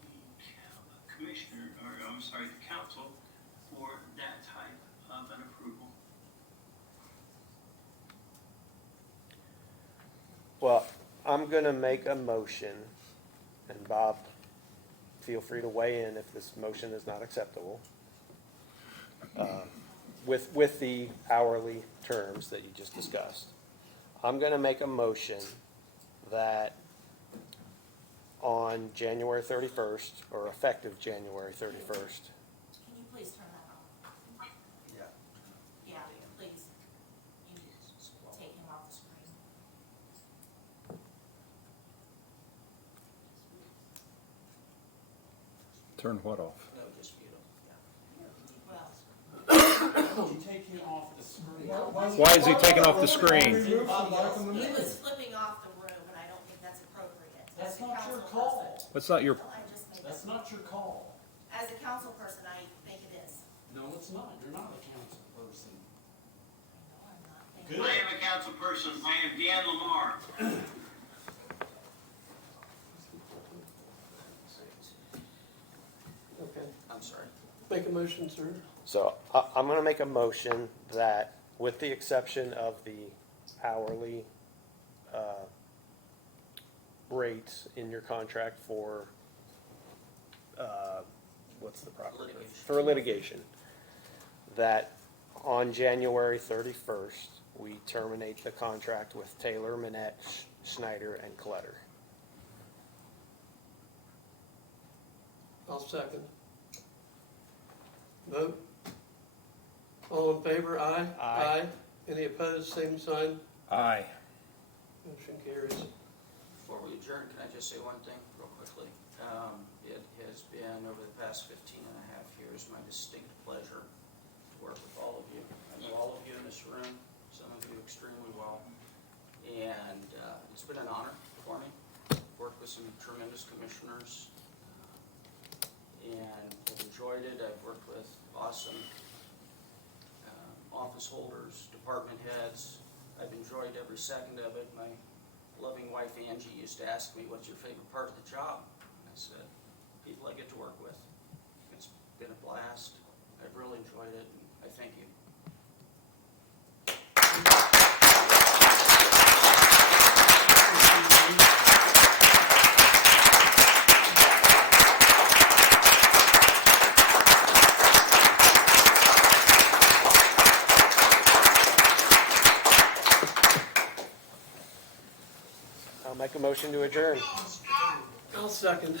the commissioner, the council for that type of an approval. Well, I'm gonna make a motion, and Bob, feel free to weigh in if this motion is not acceptable. With the hourly terms that you just discussed. I'm gonna make a motion that on January 31st, or effective January 31st, Can you please turn that on? Yeah. Yeah, please. You take him off the screen. Turn what off? No, just mute them. Well, You take him off the screen. Why is he taking off the screen? he was flipping off the room, That's not your, Well, I just made That's that. not your call. As a council person, I think it is. No, it's not. You're not a council person. No, I'm not. Thank Good. you. I am a council person. I am Dan Lamar. Okay, I'm sorry. make a motion, sir. So I'm going to make a motion that, with the exception of the hourly rates in your contract for, what's the proper word? Litigation. For litigation, that on January 31st, we terminate the contract with Taylor, Manette, Schneider, and Clutter. I'll second. Vote. All in favor, aye? Aye. Any opposed, same sign. aye. Motion carries. Before we adjourn, can I just say one thing real quickly? It has been, over the past 15 and a half years, my distinct pleasure to work with all of you. I know all of you in this room, some of you extremely well, and it's been an honor for me. Worked with some tremendous commissioners, and I've enjoyed it. I've worked with awesome office holders, department heads. I've enjoyed every second of it. My loving wife Angie used to ask me, what's your favorite part of the job? And I said, people I get to work with. It's been a blast. I've really enjoyed it, and I thank you. I'll make a motion to adjourn. I'll second.